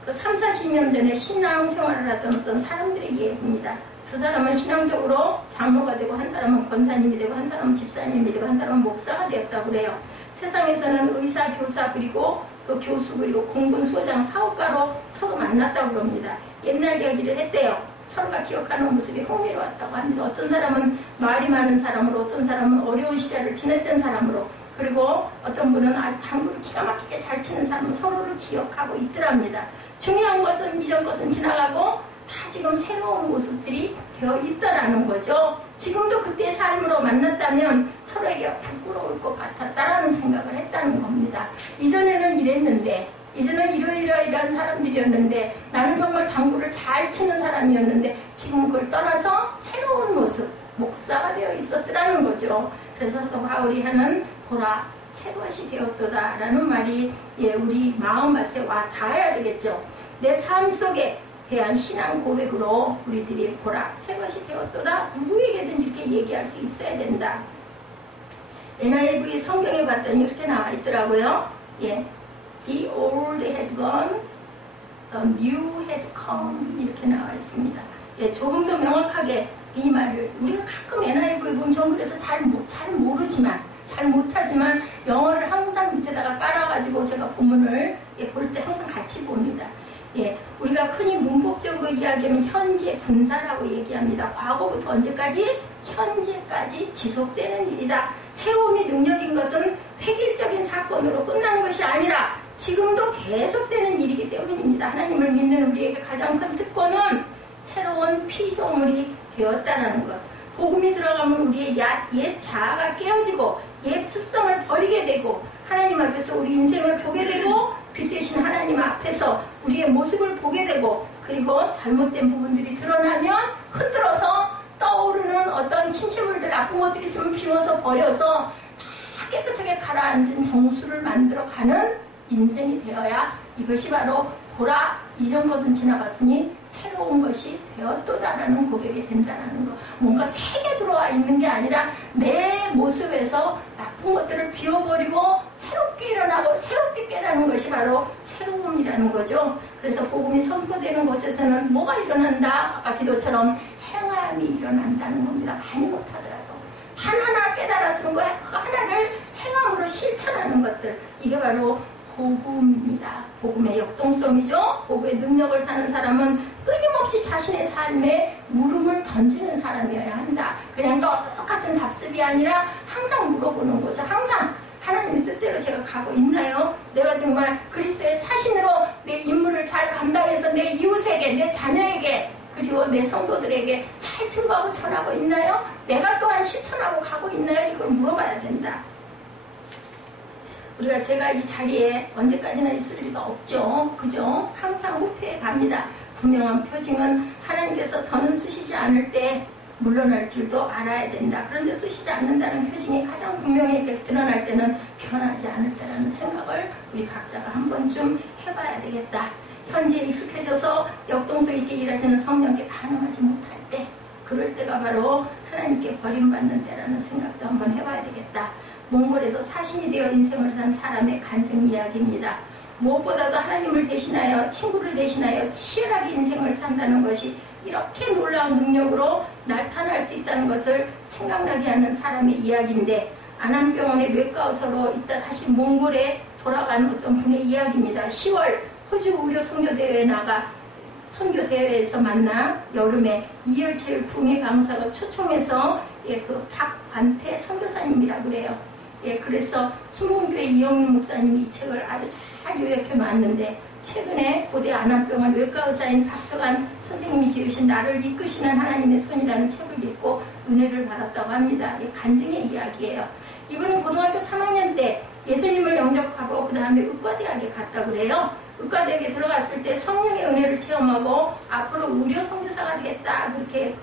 그 30-40년 전에 신앙생활을 하던 어떤 사람들의 얘기입니다. 두 사람은 신앙적으로 장로가 되고 한 사람은 권사님이 되고 한 사람은 집사님이 되고 한 사람은 목사가 되었다고 그래요. 세상에서는 의사, 교사 그리고 또 교수 그리고 공군, 소장, 사업가로 서로 만났다고 그럽니다. 옛날 이야기를 했대요. 서로가 기억하는 모습이 흥미로웠다고 합니다. 어떤 사람은 말이 많은 사람으로, 어떤 사람은 어려운 시절을 지냈던 사람으로, 그리고 어떤 분은 아주 당구를 기가 막히게 잘 치는 사람은 서로를 기억하고 있더랍니다. 중요한 것은 이전 것은 지나가고 다 지금 새로운 모습들이 되어 있다라는 거죠. 지금도 그때의 삶으로 만났다면 서로에게 부끄러울 것 같았다라는 생각을 했다는 겁니다. 이전에는 이랬는데, 이전은 이러이러이러한 사람들이었는데, 나는 정말 당구를 잘 치는 사람이었는데 지금 그걸 떠나서 새로운 모습, 목사가 되어 있었더라는 거죠. 그래서 또 바울이 하는 보라 새 것이 되었도다 라는 말이 우리 마음밭에 와 닿아야 되겠죠. 내 삶 속에 대한 신앙 고백으로 우리들이 보라 새 것이 되었도다 누구에게든지 이렇게 얘기할 수 있어야 된다. NIV 성경에 봤더니 이렇게 나와 있더라고요. The old has gone, the new has come 이렇게 나와 있습니다. 조금 더 명확하게 이 말을 우리가 가끔 NIV에 보면 전 그래서 잘 모르지만 잘 못하지만 영어를 항상 밑에다가 깔아가지고 제가 본문을 볼 때 항상 같이 봅니다. 우리가 흔히 문법적으로 이야기하면 현재 분사라고 얘기합니다. 과거부터 언제까지? 현재까지 지속되는 일이다. 새로움이 능력인 것은 획일적인 사건으로 끝나는 것이 아니라 지금도 계속되는 일이기 때문입니다. 하나님을 믿는 우리에게 가장 큰 특권은 새로운 피조물이 되었다는 것. 복음이 들어가면 우리의 옛 자아가 깨어지고 옛 습성을 버리게 되고 하나님 앞에서 우리 인생을 보게 되고 빛 대신 하나님 앞에서 우리의 모습을 보게 되고 그리고 잘못된 부분들이 드러나면 흔들어서 떠오르는 어떤 침체물들 나쁜 것들이 있으면 비워서 버려서 다 깨끗하게 가라앉은 정수를 만들어가는 인생이 되어야 이것이 바로 보라 이전 것은 지나갔으니 새로운 것이 되었도다라는 고백이 된다는 거. 뭔가 새게 들어와 있는 게 아니라 내 모습에서 나쁜 것들을 비워버리고 새롭게 일어나고 새롭게 깨닫는 것이 바로 새로움이라는 거죠. 그래서 복음이 선포되는 곳에서는 뭐가 일어난다? 아까 기도처럼 행함이 일어난다는 겁니다. 많이 못하더라도 단 하나 깨달았으면 그 하나를 행함으로 실천하는 것들, 이게 바로 복음입니다. 복음의 역동성이죠. 복음의 능력을 사는 사람은 끊임없이 자신의 삶에 물음을 던지는 사람이어야 한다. 그냥 똑같은 답습이 아니라 항상 물어보는 거죠. 항상 하나님의 뜻대로 제가 가고 있나요? 내가 정말 그리스도의 사신으로 내 임무를 잘 감당해서 내 이웃에게, 내 자녀에게, 그리고 내 성도들에게 잘 증거하고 전하고 있나요? 내가 또한 실천하고 가고 있나요? 이걸 물어봐야 된다. 제가 이 자리에 언제까지나 있을 리가 없죠. 그죠? 항상 후퇴해 갑니다. 분명한 표징은 하나님께서 더는 쓰시지 않을 때 물러날 줄도 알아야 된다. 그런데 쓰시지 않는다는 표징이 가장 분명하게 드러날 때는 변하지 않을 때라는 생각을 우리 각자가 한 번쯤 해봐야 되겠다. 현재 익숙해져서 역동성 있게 일하시는 성령께 반응하지 못할 때, 그럴 때가 바로 하나님께 버림받는 때라는 생각도 한번 해봐야 되겠다. 몽골에서 사신이 되어 인생을 산 사람의 간증 이야기입니다. 무엇보다도 하나님을 대신하여 친구를 대신하여 치열하게 인생을 산다는 것이 이렇게 놀라운 능력으로 나타날 수 있다는 것을 생각나게 하는 사람의 이야기인데, 안암병원의 뇌과의사로 있다 다시 몽골에 돌아간 어떤 분의 이야기입니다. 10월 호주 의료 선교대회에 나가 선교대회에서 만나 여름에 이열체육 부흥회 강사가 초청해서 그 박관태 선교사님이라고 그래요. 그래서 순봉교회 이영민 목사님이 이 책을 아주 잘 요약해 놨는데, 최근에 고대 안암병원 외과의사인 박태관 선생님이 지으신 나를 이끄시는 하나님의 손이라는 책을 읽고 은혜를 받았다고 합니다. 간증의 이야기예요. 이분은 고등학교 3학년 때 예수님을 영접하고 그 다음에 의과대학에 갔다고 그래요. 의과대학에 들어갔을 때 성령의 은혜를 체험하고 앞으로 의료 선교사가 되겠다, 그렇게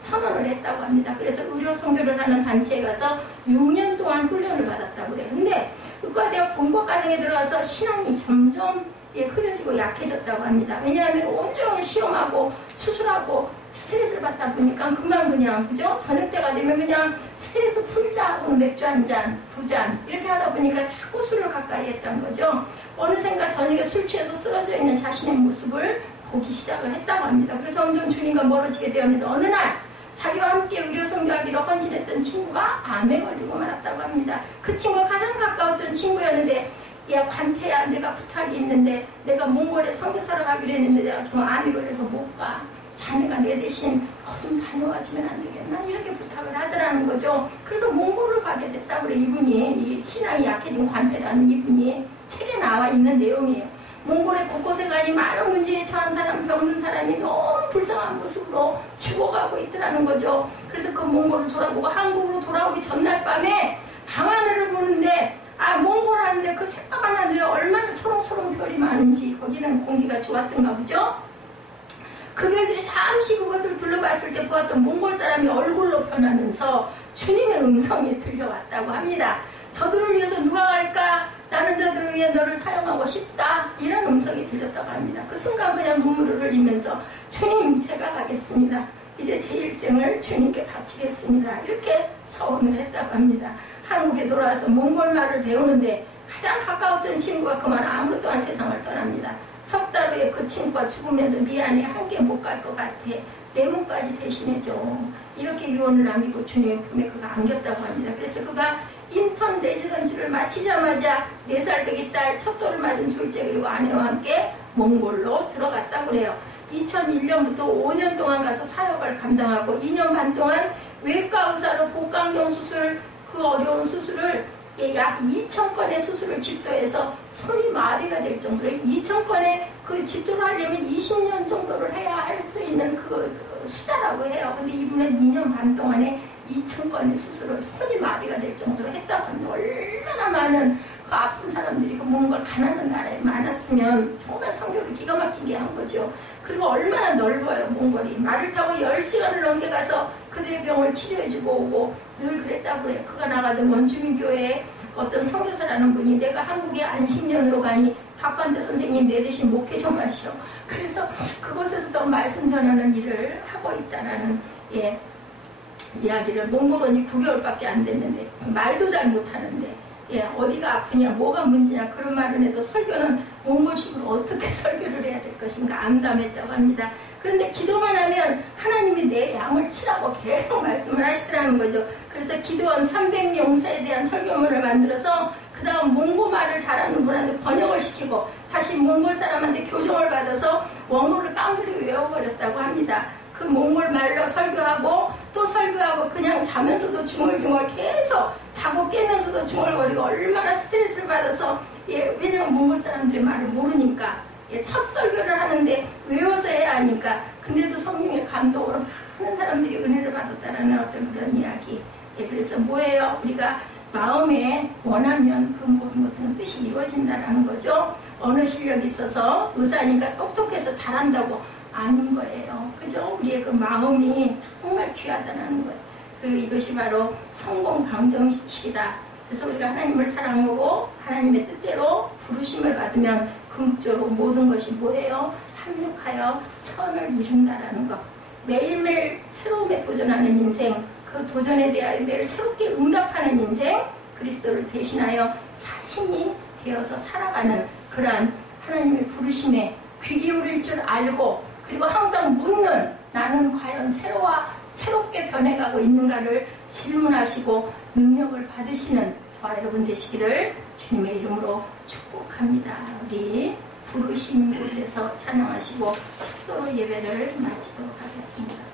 선언을 했다고 합니다. 그래서 의료 선교를 하는 단체에 가서 6년 동안 훈련을 받았다고 그래요. 근데 의과대학 본과과정에 들어가서 신앙이 점점 흐려지고 약해졌다고 합니다. 왜냐하면 온종일 시험하고 수술하고 스트레스를 받다 보니까 그냥 그죠? 저녁 때가 되면 그냥 스트레스 풀자 하고는 맥주 한 잔, 2잔 이렇게 하다 보니까 자꾸 술을 가까이 했던 거죠. 어느샌가 저녁에 술 취해서 쓰러져 있는 자신의 모습을 보기 시작을 했다고 합니다. 그래서 점점 주님과 멀어지게 되었는데, 어느 날 자기와 함께 의료 선교하기로 헌신했던 친구가 암에 걸리고 말았다고 합니다. 그 친구가 가장 가까웠던 친구였는데, 야 관태야, 내가 부탁이 있는데 내가 몽골에 선교사로 가기로 했는데 내가 지금 암이 걸려서 못 가. 자네가 내 대신 좀 다녀와 주면 안 되겠나? 이렇게 부탁을 하더라는 거죠. 그래서 몽골을 가게 됐다고 그래. 이분이, 이 신앙이 약해진 관태라는 이분이 책에 나와 있는 내용이에요. 몽골의 곳곳에 가니 많은 문제에 처한 사람, 병든 사람이 너무 불쌍한 모습으로 죽어가고 있더라는 거죠. 그래서 그 몽골을 돌아보고 한국으로 돌아오기 전날 밤에 밤하늘을 보는데, 몽골 하는데 그 새까만 하늘에 얼마나 초롱초롱 별이 많은지, 거기는 공기가 좋았던가 보죠. 그 별들이 잠시 그것을 둘러봤을 때 보았던 몽골 사람이 얼굴로 변하면서 주님의 음성이 들려왔다고 합니다. 저들을 위해서 누가 갈까? 나는 저들을 위해 너를 사용하고 싶다. 이런 음성이 들렸다고 합니다. 그 순간 그냥 눈물을 흘리면서 주님, 제가 가겠습니다. 이제 제 일생을 주님께 바치겠습니다. 이렇게 서원을 했다고 합니다. 한국에 돌아와서 몽골 말을 배우는데 가장 가까웠던 친구가 그만 암으로 또한 세상을 떠납니다. 석 달 후에 그 친구가 죽으면서 미안해, 함께 못 갈 것 같아. 내 몸까지 대신해줘. 이렇게 유언을 남기고 주님의 품에 그가 안겼다고 합니다. 그래서 그가 인턴 레지던트를 마치자마자 4살 배기 딸 척도를 맞은 둘째 그리고 아내와 함께 몽골로 들어갔다고 그래요. 2001년부터 5년 동안 가서 사역을 감당하고 2년 반 동안 외과 의사로 복강경 수술, 그 어려운 수술을 약 2,000건의 수술을 집도해서 손이 마비가 될 정도로 2,000건의 그 집도를 하려면 20년 정도를 해야 할 수 있는 그 숫자라고 해요. 근데 이분은 2년 반 동안에 2,000건의 수술을 손이 마비가 될 정도로 했다고 합니다. 얼마나 많은 그 아픈 사람들이 그 몽골 가난한 나라에 많았으면 정말 선교를 기가 막히게 한 거죠. 그리고 얼마나 넓어요, 몽골이. 말을 타고 10시간을 넘게 가서 그들의 병을 치료해주고 오고 늘 그랬다고 그래요. 그가 나가던 원주민교회에 어떤 선교사라는 분이 내가 한국에 안식년으로 가니 박관대 선생님 내 대신 목회 좀 하시오. 그래서 그곳에서도 말씀 전하는 일을 하고 있다라는 이야기를 몽골원이 9개월밖에 안 됐는데 말도 잘 못하는데 어디가 아프냐 뭐가 문제냐 그런 말을 해도 설교는 몽골식으로 어떻게 설교를 해야 될 것인가 암담했다고 합니다. 그런데 기도만 하면 하나님이 내 양을 치라고 계속 말씀을 하시더라는 거죠. 그래서 기도원 300명사에 대한 설교문을 만들어서 그 다음 몽고말을 잘하는 분한테 번역을 시키고 다시 몽골 사람한테 교정을 받아서 원고를 깡그리 외워버렸다고 합니다. 그 몽골 말로 설교하고 또 설교하고 그냥 자면서도 중얼중얼 계속 자고 깨면서도 중얼거리고 얼마나 스트레스를 받아서 왜냐면 몽골 사람들의 말을 모르니까 첫 설교를 하는데 외워서 해야 하니까 근데도 성령의 감동으로 많은 사람들이 은혜를 받았다는 어떤 그런 이야기. 그래서 뭐예요? 우리가 마음에 원하면 그 모든 것들은 뜻이 이루어진다는 거죠. 언어 실력이 있어서 의사니까 똑똑해서 잘한다고 아닌 거예요. 그죠? 우리의 그 마음이 정말 귀하다는 거예요. 이것이 바로 성공 방정식이다. 그래서 우리가 하나님을 사랑하고 하나님의 뜻대로 부르심을 받으면 궁극적으로 모든 것이 뭐예요? 합력하여 선을 이룬다라는 것. 매일매일 새로움에 도전하는 인생, 그 도전에 대하여 매일 새롭게 응답하는 인생, 그리스도를 대신하여 사신이 되어서 살아가는 그러한 하나님의 부르심에 귀 기울일 줄 알고 그리고 항상 묻는 나는 과연 새롭게 변해가고 있는가를 질문하시고 능력을 받으시는 저와 여러분 되시기를 주님의 이름으로 축복합니다. 우리 부르심 곳에서 찬양하시고 축도로 예배를 마치도록 하겠습니다.